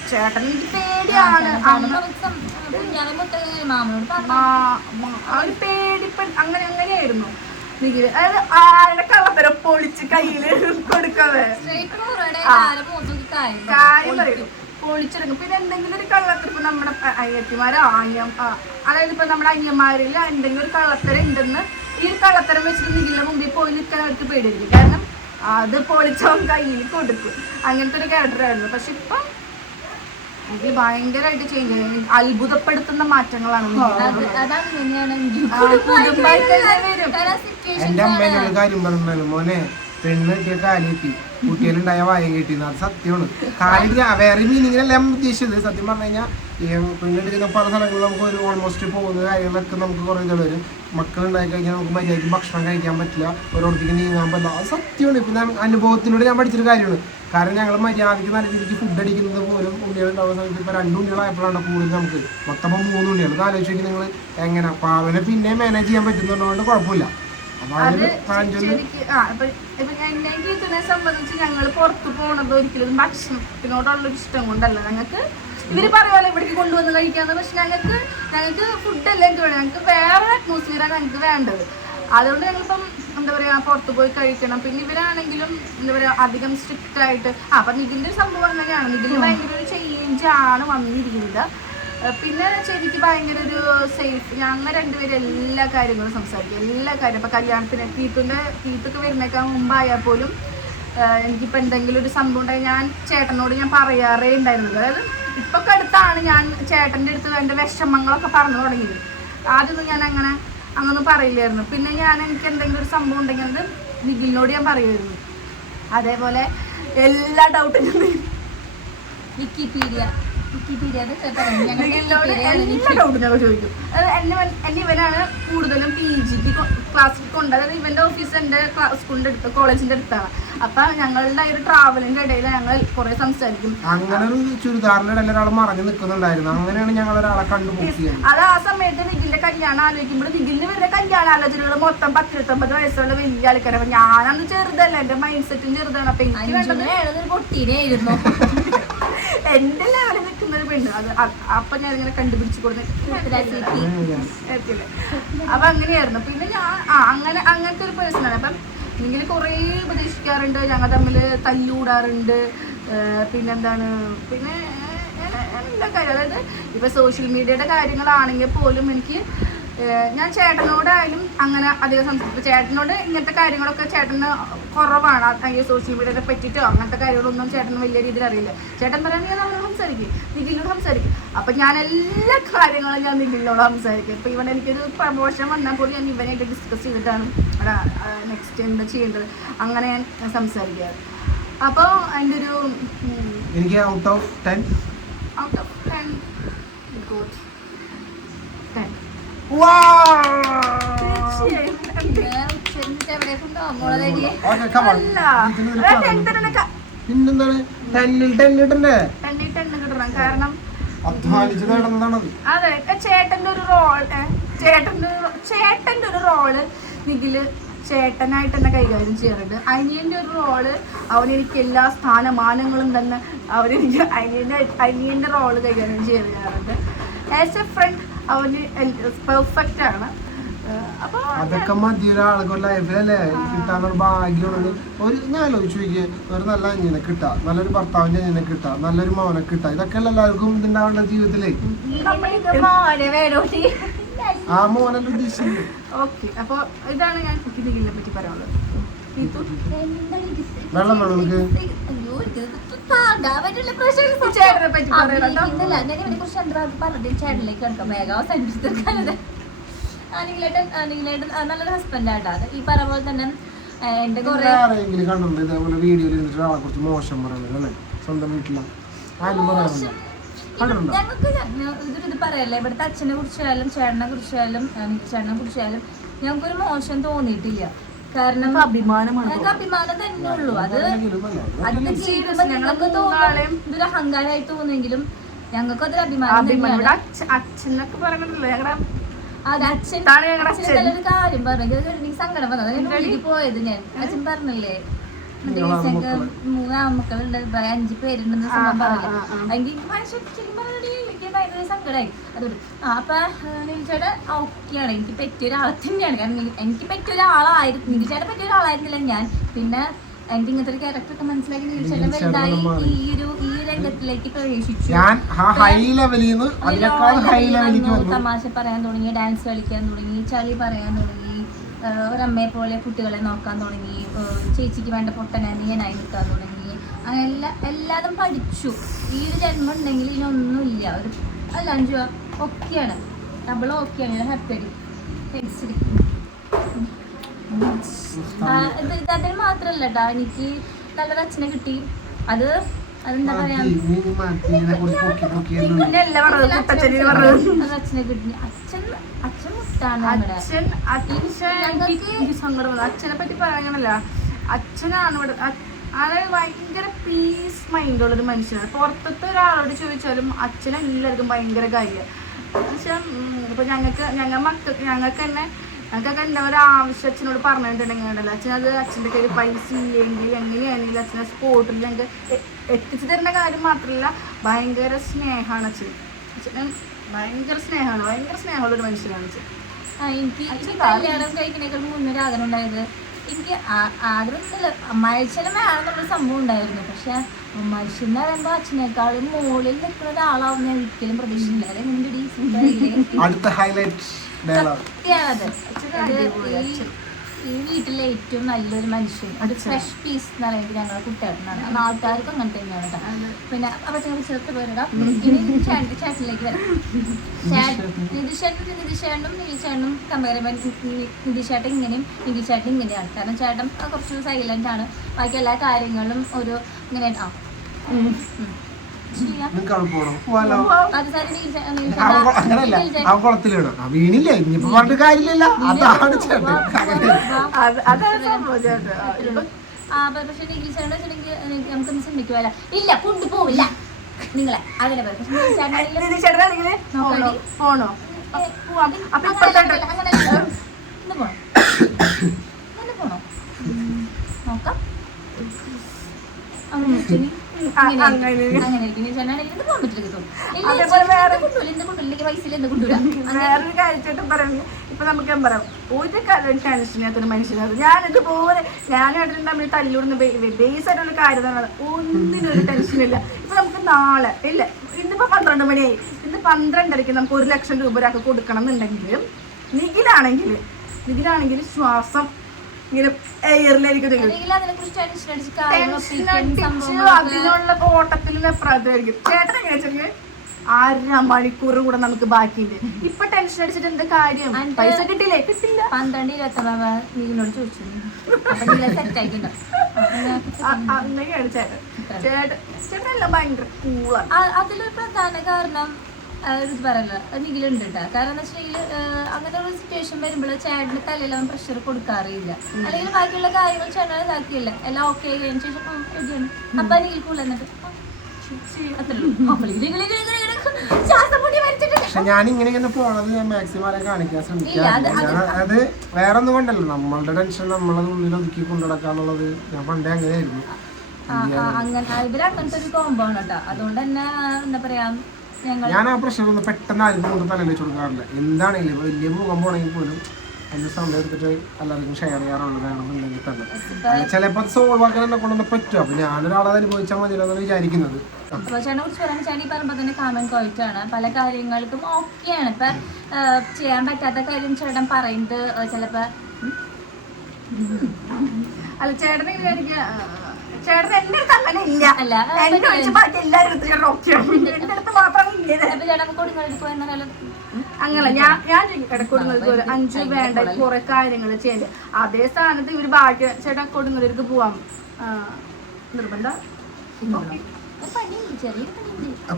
ചേട്ടൻ എനിക്ക് പേടിയാണ്. ആ ഒരു പേടിപ്പൻ അങ്ങനെ അങ്ങനെയായിരുന്നു. നിഖിൽ അതായത് ആരുടെ കള്ളത്തരം പൊളിച്ച് കയ്യിൽ കൊടുക്കാതെ. കാര്യം പറയും. പൊളിച്ചെടുക്കും. പിന്നെ എന്തെങ്കിലും ഒരു കള്ളത്തരം ഇപ്പൊ നമ്മുടെ അയ്യത്തിമാരോ അനിയത്തിമാരോ ആ, അതായത് ഇപ്പൊ നമ്മുടെ അനിയന്മാരിൽ എന്തെങ്കിലും ഒരു കള്ളത്തരം ഉണ്ടെന്ന് ഈ കള്ളത്തരം വെച്ചിട്ട് നിഖിലിന്റെ മുമ്പിൽ പോയി നിൽക്കാൻ അവർക്ക് പേടിയായിരിക്കും. കാരണം അത് പൊളിച്ചവൻ കയ്യിൽ കൊടുക്കും. അങ്ങനത്തെ ഒരു ക്യാരക്ടറായിരുന്നു പക്ഷെ ഇപ്പം എനിക്ക് ഭയങ്കരമായിട്ട് ചേഞ്ച് ചെയ്യും അത്ഭുതപ്പെടുത്തുന്ന മാറ്റങ്ങളാണ്. എന്റെ അമ്മേനൊരു കാര്യം പറഞ്ഞു മോനെ പെണ്ണ് കിട്ടിയ കാലിട്ടി കുട്ടികളുണ്ടായ വായം കിട്ടി അത് സത്യമാണ്. കാലിൽ വേറെ മീനിങ്ങിനല്ല ഞാൻ ഉദ്ദേശിച്ചത്? സത്യം പറഞ്ഞു കഴിഞ്ഞാൽ പെണ്ണ് അടിക്കുന്ന പല സ്ഥലങ്ങളിൽ നമുക്ക് ഒരു ഓൾമോസ്റ്റ് പോകുന്ന കാര്യങ്ങളൊക്കെ നമുക്ക് കുറേ ഇതുകൾ വരും. മക്കളുണ്ടായി കഴിഞ്ഞാൽ നമുക്ക് മര്യാദയ്ക്ക് ഭക്ഷണം കഴിക്കാൻ പറ്റില്ല. ഓരോരുത്തേക്ക് നീങ്ങാൻ പറ്റില്ല. അത് സത്യമാണ്. ഇപ്പം ഞാൻ അനുഭവത്തിലൂടെ ഞാൻ പഠിച്ചൊരു കാര്യമാണ്. കാരണം ഞങ്ങൾ മര്യാദയ്ക്ക് നല്ല രീതിക്ക് ഫുഡ് അടിക്കുന്നത് പോലും ഉണ്ണികൾ ഉണ്ടാവുന്ന സമയത്ത് ഇപ്പോൾ രണ്ട് ഉണ്ണികളായപ്പോഴാണ് കൂടുതൽ നമുക്ക് മൊത്തം മൂന്ന് ഉണ്ണികൾ. അത് ആലോചിച്ച് നിങ്ങൾ എങ്ങനെ? പാവനെ പിന്നെ മാനേജ് ചെയ്യാൻ പറ്റുന്നുണ്ടോണ്ട് കുഴപ്പമില്ല. സംബന്ധിച്ച് ഞങ്ങൾ പുറത്ത് പോണത് ഒരിക്കലും ഭക്ഷണത്തിനോടുള്ള ഇഷ്ടം കൊണ്ടല്ല. ഞങ്ങൾക്ക് ഇവർ പറയുമല്ലോ ഇവിടേക്ക് കൊണ്ടുവന്ന് കഴിക്കാന്ന്. പക്ഷെ ഞങ്ങൾക്ക് ഞങ്ങൾക്ക് ഫുഡല്ല എനിക്ക് വേണം? ഞങ്ങൾക്ക് വേറെ അറ്റ്മോസ്ഫിയറാണ് ഞങ്ങൾക്ക് വേണ്ടത്. അതുകൊണ്ട് ഞങ്ങളിപ്പം എന്താ പറയാ പുറത്ത് പോയി കഴിക്കണം. പിന്നെ ഇവരാണെങ്കിലും എന്താ പറയാ അധികം സ്ട്രിക്റ്റ് ആയിട്ട് ആ അപ്പൊ നിഖിന്റെ ഒരു സംഭവം അങ്ങനെയാണ്. നിഖിന് ഭയങ്കര ഒരു ചേഞ്ച് ആണ് വന്നിരിക്കുന്നത്. പിന്നെ ശരിക്ക് ഭയങ്കര ഒരു സേഫ് ഞങ്ങൾ രണ്ടുപേരും എല്ലാ കാര്യങ്ങളും സംസാരിക്കും. എല്ലാ കാര്യം. ഇപ്പൊ കല്യാണത്തിന് പീത്തുന്റെ പീത്തൊക്കെ വരുന്നേക്കാൾ മുമ്പായാൽ പോലും എനിക്കിപ്പോ എന്തെങ്കിലും ഒരു സംഭവം ഉണ്ടായി ഞാൻ ചേട്ടനോട് ഞാൻ പറയാറേ ഉണ്ടായിരുന്നത് അതായത് ഇപ്പൊ അടുത്താണ് ഞാൻ ചേട്ടന്റെ അടുത്ത് വേണ്ട വിഷമങ്ങളൊക്കെ പറഞ്ഞു തുടങ്ങിയത്. ആദ്യമൊന്നും ഞാൻ അങ്ങനെ അങ്ങനൊന്നും പറയില്ലായിരുന്നു. പിന്നെ ഞാൻ എനിക്ക് എന്തെങ്കിലും ഒരു സംഭവം ഉണ്ടെങ്കിൽ അത് നിഖിലിനോട് ഞാൻ പറയുമായിരുന്നു. അതേപോലെ എല്ലാ ഡൗട്ടും വിക്കിപീഡിയ. ചോദിക്കും. എന്നെ ഇവനാണ് കൂടുതലും പി ജിക്ക് ക്ലാസ്സിൽ കൊണ്ട് അതായത് ഇവന്റെ ഓഫീസ് എന്റെ സ്കൂളിന്റെ അടുത്ത് കോളേജിന്റെ അടുത്താണ്. അപ്പൊ ഞങ്ങളുടെ ഒരു ട്രാവലിന്റെ ഇടയിൽ ഞങ്ങൾ കുറെ സംസാരിക്കും. അങ്ങനെ ഒരു ചുരിദാറിന്റെ ഇടയിൽ ഒരാൾ മറഞ്ഞു നിൽക്കുന്നുണ്ടായിരുന്നു. അങ്ങനെയാണ് ഞങ്ങൾ ഒരാളെ കണ്ടു അത് ആ സമയത്ത് നിഖിലിന്റെ കല്യാണം ആലോചിക്കുമ്പോൾ നിഖിലിന് വരുന്ന കല്യാണ ആലോചനകൾ മൊത്തം പത്തിരുപത്തൊമ്പത് വയസ്സുള്ള വലിയ ആൾക്കാരെ. അപ്പൊ ഞാനന്ന് ചെറുതല്ല. എന്റെ മൈൻഡ് സെറ്റും ചെറുതാണ്. അപ്പൊ എനിക്ക് വേണ്ടത് പൊട്ടീനായിരുന്നു എന്റെ ലെവലിൽ നിൽക്കുന്ന ഒരു പെണ്ണ്. അത് അപ്പൊ ഞാൻ ഇങ്ങനെ കണ്ടുപിടിച്ച് കൊടുത്തിട്ട് അപ്പൊ അങ്ങനെയായിരുന്നു. പിന്നെ ഞാൻ ആ അങ്ങനെ അങ്ങനത്തെ ഒരു പേഴ്സൺ ആണ്. അപ്പം ഇങ്ങനെ കുറേ ഉപദേശിക്കാറുണ്ട്. ഞങ്ങൾ തമ്മിൽ തല്ലൂടാറുണ്ട് പിന്നെന്താണ്? പിന്നെ എല്ലാ കാര്യം അതായത് ഇപ്പൊ സോഷ്യൽ മീഡിയയുടെ കാര്യങ്ങളാണെങ്കിൽ പോലും എനിക്ക് ഞാൻ ചേട്ടനോടായാലും അങ്ങനെ അധികം സംസാരിക്കും ചേട്ടനോട് ഇങ്ങനത്തെ കാര്യങ്ങളൊക്കെ ചേട്ടന് കുറവാണ്. ഈ സോഷ്യൽ മീഡിയയെ പറ്റിയിട്ടോ അങ്ങനത്തെ കാര്യങ്ങളൊന്നും ചേട്ടന് വലിയ രീതിയിൽ അറിയില്ല. ചേട്ടൻ പറയുമ്പോൾ ഞാൻ അവരോട് സംസാരിക്കും. നിഖിലിനോട് സംസാരിക്കും. അപ്പം ഞാൻ എല്ലാ കാര്യങ്ങളും ഞാൻ നിഖിലിനോട് സംസാരിക്കും. ഇപ്പം ഇവൻ എനിക്കൊരു പ്രമോഷൻ വന്നാൽ പോലും ഞാൻ ഇവനായിട്ട് ഡിസ്കസ് ചെയ്തിട്ടാണ് നെക്സ്റ്റ് എന്താ ചെയ്യേണ്ടത്? അങ്ങനെ ഞാൻ സംസാരിക്കാറ്. അപ്പോൾ അതിന്റെ ഒരു എനിക്ക് out of ten out of ten good പിന്നെന്താണ്? ടെന്നിൽ ടെന്നിട്ടണ്ടേ ടെന്നിൽ ടെന്ന് കിട്ടണം കാരണം അധ്വാനിച്ച് നേടുന്നതാണത് അതെ ചേട്ടന്റെ ഒരു റോൾ ചേട്ടന്റെ ഒരു ചേട്ടന്റെ ഒരു റോൾ നിഖിൽ ചേട്ടനായിട്ട് തന്നെ കൈകാര്യം ചെയ്യാറുണ്ട്. അനിയന്റെ ഒരു റോൾ അവനെനിക്ക് എല്ലാ സ്ഥാനമാനങ്ങളും തന്നെ അവനെനിക്ക് അനിയന്റെ അനിയന്റെ റോൾ കൈകാര്യം ചെയ്യാറുണ്ട്. ആസ് എ ഫ്രണ്ട് അവന് പെർഫെക്റ്റ് ആണ്. അതൊക്കെ മതി ഒരാൾക്ക് ഒരു ലൈഫിലല്ലേ കിട്ടാനൊരു ഭാഗ്യമുള്ളത് ഒരു ഞാൻ ആലോചിച്ചു നോക്കിയേ ഒരു നല്ല അഞ്ഞിനെ കിട്ടാ നല്ലൊരു ഭർത്താവിന്റെ അഞ്ഞിനെ കിട്ടാ നല്ലൊരു മോനെ കിട്ടാ. ഇതൊക്കെ അല്ലേ എല്ലാവർക്കും ഇതുണ്ടാവേണ്ട ജീവിതത്തിലേ? മോനെ ആ മോനല്ലേ ഉദ്ദേശിച്ചത് ഓക്കെ അപ്പൊ ഇതാണ് ഞാൻ കുക്കി പറ്റി പറയാനുള്ളത്? വെള്ളം വേണം നമുക്ക് അനിലേട്ടൻ അനിലേട്ടൻ നല്ലൊരു ഹസ്ബൻഡാട്ടാ ഈ പറഞ്ഞ പോലെ തന്നെ എന്റെ നിങ്ങൾ കുറെ ആരെങ്കിലും കണ്ടുണ്ട് ഇതേപോലെ വീഡിയോയിൽ ഇരുന്നിട്ട് ഒരാളെ കുറിച്ച് മോശം പറയുന്നത് അല്ലേ? സ്വന്തം വീട്ടില. ആരും പറയാറുണ്ടോ ഞങ്ങൾക്ക് ഇതൊരു ഇത് പറയല്ലേ? ഇവിടുത്തെ അച്ഛനെ കുറിച്ചായാലും ചേട്ടനെ കുറിച്ചായാലും ചേട്ടനെ കുറിച്ചായാലും ഞങ്ങൾക്കൊരു മോശം തോന്നിയിട്ടില്ല. കാരണം അഭിമാനമാണ് ഞങ്ങൾക്ക് അഭിമാനം തന്നെ ഉള്ളൂ. അത് അല്ലേ? ചെയ്യുമ്പോൾ ഞങ്ങൾക്ക് തോന്നാളെയും ഇതൊരു അഹങ്കാരമായി തോന്നുമെങ്കിലും ഞങ്ങൾക്ക് അതൊരു അഭിമാനം. തന്നെയാണ്. അച്ഛനൊക്കെ ഞങ്ങളുടെ അത് അച്ഛൻ അച്ഛൻ. നല്ലൊരു കാര്യം പറഞ്ഞു. ഇത് എനിക്ക് സങ്കടം വന്നത് ഞാൻ ഉള്ളിലേക്ക് പോയത് ഞാൻ. അച്ഛൻ പറഞ്ഞില്ലേ? മൂന്ന് ആമക്കളുണ്ട് പറയാൻ പേരുണ്ടെന്ന് പറഞ്ഞില്ലേ. എനിക്ക് ശരിക്കും എനിക്ക് ഭയങ്കര സങ്കടമായി അതുകൊണ്ട്. അപ്പം നിൽച്ചേട്ടൻ ഓക്കെയാണ് എനിക്ക് പറ്റിയ ഒരാളെ തന്നെയാണ്. കാരണം എനിക്ക് പറ്റിയ ഒരാളായിരുന്നു നിൽച്ചേട്ടൻ പറ്റിയ ഒരാളായിരുന്നില്ല ഞാൻ. പിന്നെ എനിക്ക് ഇങ്ങനത്തെ ഒരു ക്യാരക്ടർ ഒക്കെ മനസ്സിലാക്കി നിൽച്ചേട്ടൻ വലുതായി. ഈ ഒരു ഈ രംഗത്തിലേക്ക് പ്രവേശിച്ചു. തമാശ പറയാൻ തുടങ്ങി ഡാൻസ് കളിക്കാൻ തുടങ്ങി ചളി പറയാൻ തുടങ്ങി ഒരമ്മയെ പോലെ കുട്ടികളെ നോക്കാൻ തുടങ്ങി ചേച്ചിക്ക് വേണ്ട പൊട്ടനെ നീയനായി നിൽക്കാൻ തുടങ്ങി. എല്ലാ എല്ലാതും പഠിച്ചു. ഈ ഒരു ജന്മം ഉണ്ടെങ്കിൽ ഇനിയൊന്നുമില്ല ഒരു അല്ല അഞ്ചു ഓക്കെയാണ് ഡബിൾ ഓക്കെയാണ് ഞാൻ ഹാപ്പി ആയിട്ട് അതിന് മാത്രല്ല കേട്ടോ എനിക്ക് നല്ലൊരു അച്ഛനെ കിട്ടി. അത് അതെന്താ പറയാ? അച്ഛനെ കിട്ടി. അച്ഛൻ അച്ഛൻ മുട്ടാണ് നമ്മുടെ അച്ഛൻ അച്ഛൻ എനിക്ക് ഞങ്ങൾക്ക് എനിക്ക് സങ്കടം അച്ഛനെ പറ്റി പറയാനല്ല അച്ഛനാണ് ഇവിടെ ആൾ ഭയങ്കര പീസ് മൈൻഡുള്ളൊരു മനുഷ്യനാണ്. പുറത്തത്തെ ഒരാളോട് ചോദിച്ചാലും അച്ഛനെല്ലാവർക്കും ഭയങ്കര കാര്യമാണ് പക്ഷേ ഇപ്പം ഞങ്ങൾക്ക് ഞങ്ങൾ മക്കൾക്ക് ഞങ്ങൾക്ക് തന്നെ ഞങ്ങൾക്കൊക്കെ എന്താ ഒരു ആവശ്യം അച്ഛനോട് പറഞ്ഞിട്ടുണ്ടെങ്കിൽ ഉണ്ടല്ലോ. അച്ഛൻ അത് അച്ഛന്റെ കയ്യിൽ പൈസ ഇല്ലെങ്കിൽ എങ്ങനെയാണെങ്കിലും അച്ഛനെ സ്പോട്ടിൽ ഞങ്ങൾക്ക് എത്തിച്ചു തരുന്ന കാര്യം മാത്രമല്ല ഭയങ്കര സ്നേഹമാണ് അച്ഛൻ. അച്ഛൻ ഭയങ്കര സ്നേഹമാണ് ഭയങ്കര സ്നേഹമുള്ളൊരു മനുഷ്യനാണ് അച്ഛൻ. എനിക്ക് കല്യാണം കഴിക്കണേക്കാൾ മുന്നേ ഒരു ആഗ്രഹം ഉണ്ടായത് എനിക്ക് ആഗ്രഹത്തിൽ മത്സരമേ ആണെന്നുള്ള സംഭവം ഉണ്ടായിരുന്നു. പക്ഷെ അമ്മായിച്ചെന്ന് പറയുമ്പോൾ അച്ഛനേക്കാളും മുകളിൽ നിൽക്കുന്ന ഒരാളാവും ഞാൻ ഒരിക്കലും പ്രതീക്ഷിച്ചില്ല. ഡീസന്റ് ഹൈലൈറ്റ് ഡയലോഗ് സത്യമാണത് അച്ഛൻ ഈ-. ഈ വീട്ടിലെ ഏറ്റവും നല്ലൊരു മനുഷ്യൻ. ഒരു ഫ്രഷ് പീസ് എന്ന് പറയുന്നത് ഞങ്ങളെ കുട്ടികളാണ് നാട്ടുകാർക്കും അങ്ങനെ തന്നെയാണ് കേട്ടോ പിന്നെ അപ്പത്തെ ചേർത്ത് പോരാ ഇനി ചേട്ടൻ ചേട്ടനിലേക്ക് വരാം. ചേട്ടൻ നിധിഷേട്ടനും നിധിഷേട്ടനും കമ്പയർ നിധിഷേട്ടൻ ഇങ്ങനെയും നിധിഷേട്ടൻ ഇങ്ങനെയാണ്. കാരണം ചേട്ടൻ കുറച്ച് സൈലന്റ് ആണ്. ബാക്കി എല്ലാ കാര്യങ്ങളും ഒരു ഇങ്ങനെ ആ. നിങ്ങൾക്ക് അവിടെ പോകണം പോവാലോ അങ്ങനല്ല. അവൻ കുളത്തിൽ ആ വീണില്ലേ. ഇനിയിപ്പോ പറഞ്ഞിട്ട് കാര്യമില്ല അതാണ് ചേട്ടൻ. പക്ഷെ നിഖിൽ ചേട്ടൻ വെച്ചിട്ടുണ്ടെങ്കിൽ നമുക്കൊന്ന് ചിന്തിക്കുവല്ല ഇല്ല കൊണ്ടുപോവില്ല നിങ്ങളെ അങ്ങനെ ചേട്ടനാണെങ്കിൽ പോണോ. പോണോ? അപ്പൊ അങ്ങനെ അല്ല, അങ്ങനെ പോണം. പോണോ. നോക്കാം. അങ്ങനെ വേറൊരു കാര്യമായിട്ട് പറയുന്നത് ഇപ്പൊ നമുക്ക് ഞാൻ പറയാം. ഒരു ടെൻഷനകത്തൊരു മനുഷ്യനത് ഞാനിതുപോലെ ഞാനായിട്ടും തമ്മിൽ തല്ലിവിടുന്ന ബേസ് ആയിട്ടുള്ള കാര്യം തന്നെ ഒന്നിനും ഒരു ടെൻഷനില്ല ഇപ്പൊ നമുക്ക് നാളെ ഇല്ല ഇന്നിപ്പോ പന്ത്രണ്ട് മണിയായി. ഇന്ന് പന്ത്രണ്ടരയ്ക്ക് നമുക്ക് ഒരു ലക്ഷം രൂപ ഒരാൾക്ക് കൊടുക്കണം എന്നുണ്ടെങ്കിലും നിഖിലാണെങ്കിൽ നിഖിലാണെങ്കിൽ ശ്വാസം ഇങ്ങനെ എയറിലായിരിക്കും അതിനുള്ള ഓട്ടത്തിൽ പ്രാർത്ഥനായിരിക്കും ചേട്ടൻ എങ്ങനെ വെച്ചാൽ അര മണിക്കൂർ കൂടെ നമുക്ക് ബാക്കിയുണ്ട്. ഇപ്പൊ ടെൻഷൻ അടിച്ചിട്ട് എന്ത് കാര്യം? പൈസ കിട്ടില്ലേ കിട്ടില്ല പന്ത്രണ്ട് ഇരുപത്തൊമ്പത് നീനോട് ചോദിച്ചു അങ്ങനെയാണ് ചേട്ടൻ. ചേട്ടൻ ചേട്ടൻ എല്ലാം ഭയങ്കര കൂളാണ് അതിലൊരു പ്രധാന കാരണം ഇത് പറയല്ല നിഖിലുണ്ട് കേട്ടോ കാരണം എന്ന് വെച്ചാൽ അങ്ങനെ ഒരു സിറ്റുവേഷൻ വരുമ്പോൾ ചേട്ടന് തലയിൽ അവൻ പ്രഷർ കൊടുക്കാറില്ല അല്ലെങ്കിൽ ബാക്കിയുള്ള കാര്യങ്ങൾ ചേട്ടൻ ഇതാക്കിയില്ല. എല്ലാം ഓക്കെ കഴിഞ്ഞ ശേഷം ആ, അപ്പൊ നിഖിൽ കൂടെ എന്നിട്ട് ഞാൻ പോണത് ഞാൻ മാക്സിമം കാണിക്കാൻ ശ്രമിക്കാം. അത് വേറെ ഒന്നും കൊണ്ടല്ലോ. നമ്മളുടെ ടെൻഷൻ നമ്മളത് ഉള്ളിൽ ഒതുക്കി കൊണ്ടുനടക്കാന്നുള്ളത് ഞാൻ പണ്ടേ അങ്ങനെയായിരുന്നു. അങ്ങനെ ഇവരങ്ങനത്തെ ഒരു കോമ്പൗണ്ട് കേട്ടോ അതുകൊണ്ട് തന്നെ എന്താ പറയാ ഞാൻ ആ പ്രശ്നം പെട്ടെന്ന് ആർക്കും കൊണ്ട് തലയിൽ വെച്ച് കൊടുക്കാറില്ല. എന്താണെങ്കിലും ഇപ്പൊ വലിയ ഭൂകമ്പം പോണെങ്കിൽ പോലും എന്റെ സമയം എടുത്തിട്ട് എല്ലാവർക്കും ഷെയർ ചെയ്യാറുള്ളത് വേണമെന്നുണ്ടെങ്കിൽ തന്നെ. ചിലപ്പോൾ ചിലപ്പോ സോൾവ് ആക്കാൻ എന്നെ കൊണ്ടൊന്ന് പറ്റും. അപ്പൊ ഞാനൊരാളത് അനുഭവിച്ചാൽ മതിയല്ലോ എന്നാണ് വിചാരിക്കുന്നത്. ചേട്ടനെ കുറിച്ച് പറയുമ്പോൾ ചേട്ടൻ ഈ പറയുമ്പോൾ തന്നെ കാമൻ കോയിട്ടാണ് പല കാര്യങ്ങൾക്കും ഓക്കെയാണ് ഇപ്പൊ ചെയ്യാൻ പറ്റാത്ത കാര്യം ചേട്ടൻ പറയുന്നത് ചിലപ്പോൾ അല്ല ചേട്ടനെ വിചാരിക്കുക ചേട്ടൻ എന്റെ അടുത്ത് അങ്ങനെ ഇല്ല. അല്ല, ആ, എന്നെ ഒഴിച്ച് ബാക്കി എല്ലാവരും അടുത്ത് ചേട്ടൻ ഓക്കെയാണ് എന്റെ അടുത്ത് മാത്രം ഇങ്ങനെ ചിലപ്പോൾ ചേട്ടൻ കൊടുങ്ങാടി പോയെന്നാലും അങ്ങനെ ഞാൻ ഞാൻ ഇടക്കൊടുങ്ങൾക്ക് ഒരു അഞ്ച് വേണ്ട കുറെ കാര്യങ്ങൾ ചെയ്യണ്ട്. അതേ സ്ഥാനത്ത് ഇവർ ബാക്കി ചേട്ടൻ കൊടുങ്ങലൂർക്ക് പോവാം. നിർബന്ധ? നിർബന്ധം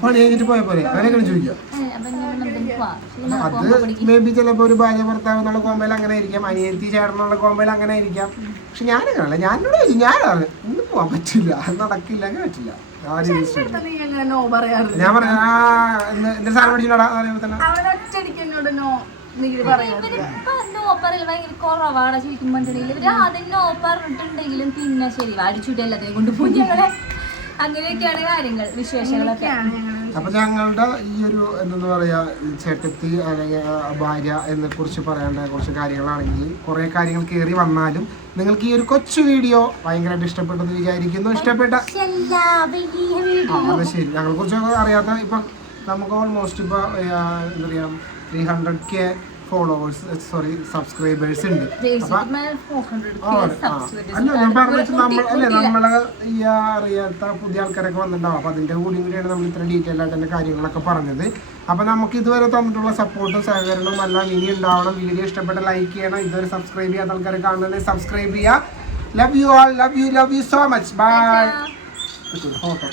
പണി കഴിഞ്ഞിട്ട് പോയ പോലെ അങ്ങനെയൊക്കെ ചോദിക്കാം ഏ, അപ്പം ഞാൻ നമുക്ക് പോവാം. ശരി, അത് മേ ബി ചിലപ്പോ ഒരു ഭാര്യ ഭർത്താവ് എന്നുള്ള കോമ്പയിൽ അങ്ങനെ ആയിരിക്കാം. അനിയത്തി ചേർന്നുള്ള കോമ്പയിൽ അങ്ങനെ ആയിരിക്കാം. പക്ഷെ ഞാൻ അങ്ങനല്ല ഞാൻ എന്നോട് ചോദിച്ചു ഞാൻ പറഞ്ഞു ഇന്ന് പോവാൻ പറ്റില്ല. അത് നടക്കില്ല അങ്ങനെ പറ്റില്ല. ഞാൻ പറഞ്ഞു ആ എന്റെ സാധനം പഠിച്ചിട്ടാ പറയുമ്പോ തന്നെ. കുറവാണ് ശരിക്കും പറഞ്ഞിട്ടുണ്ടെങ്കിൽ. ആദ്യം നോ പറഞ്ഞിട്ടുണ്ടെങ്കിലും പിന്നെ ശരി അടിച്ചുവിട്ട് കൊണ്ട് ഞങ്ങളെ അങ്ങനെയൊക്കെയാണ് കാര്യങ്ങൾ വിശേഷങ്ങളൊക്കെ. അപ്പൊ ഞങ്ങളുടെ ഈ ഒരു എന്തെന്ന് പറയാ ചേട്ടത്തി അല്ലെങ്കിൽ ഭാര്യ എന്നെ കുറിച്ച് പറയേണ്ട കുറച്ച് കാര്യങ്ങളാണെങ്കിൽ കുറെ കാര്യങ്ങൾ കയറി വന്നാലും നിങ്ങൾക്ക് ഈ ഒരു കൊച്ചു വീഡിയോ ഭയങ്കരമായിട്ട് ഇഷ്ടപ്പെട്ടെന്ന് വിചാരിക്കുന്നു. ഇഷ്ടപ്പെട്ട അത് ശരി. ഞങ്ങളെ കുറിച്ച് അറിയാത്ത ഇപ്പൊ നമുക്ക് ഓൾമോസ്റ്റ് ഇപ്പൊ എന്താ പറയാ three hundred K followers sorry subscribers ഉണ്ട്. അല്ല ഞാൻ പറഞ്ഞു നമ്മൾ അല്ലെ നമ്മളെ ഈ അറിയാത്ത പുതിയ ആൾക്കാരൊക്കെ വന്നിട്ടുണ്ടാവും. അപ്പൊ അതിന്റെ കൂടി കൂടിയാണ് നമ്മൾ ഇത്ര ഡീറ്റെയിൽ ആയിട്ട് എന്റെ കാര്യങ്ങളൊക്കെ പറഞ്ഞത്. അപ്പൊ നമുക്ക് ഇതുവരെ തന്നിട്ടുള്ള സപ്പോർട്ടും സഹകരണവും എല്ലാം ഇനി ഉണ്ടാവണം. വീഡിയോ ഇഷ്ടപ്പെട്ട ലൈക്ക് ചെയ്യണം. ഇതുവരെ സബ്സ്ക്രൈബ് ചെയ്യാത്ത ആൾക്കാരെ കാണുന്നത് സബ്സ്ക്രൈബ് ചെയ്യുക love you all love you love you so much bye photo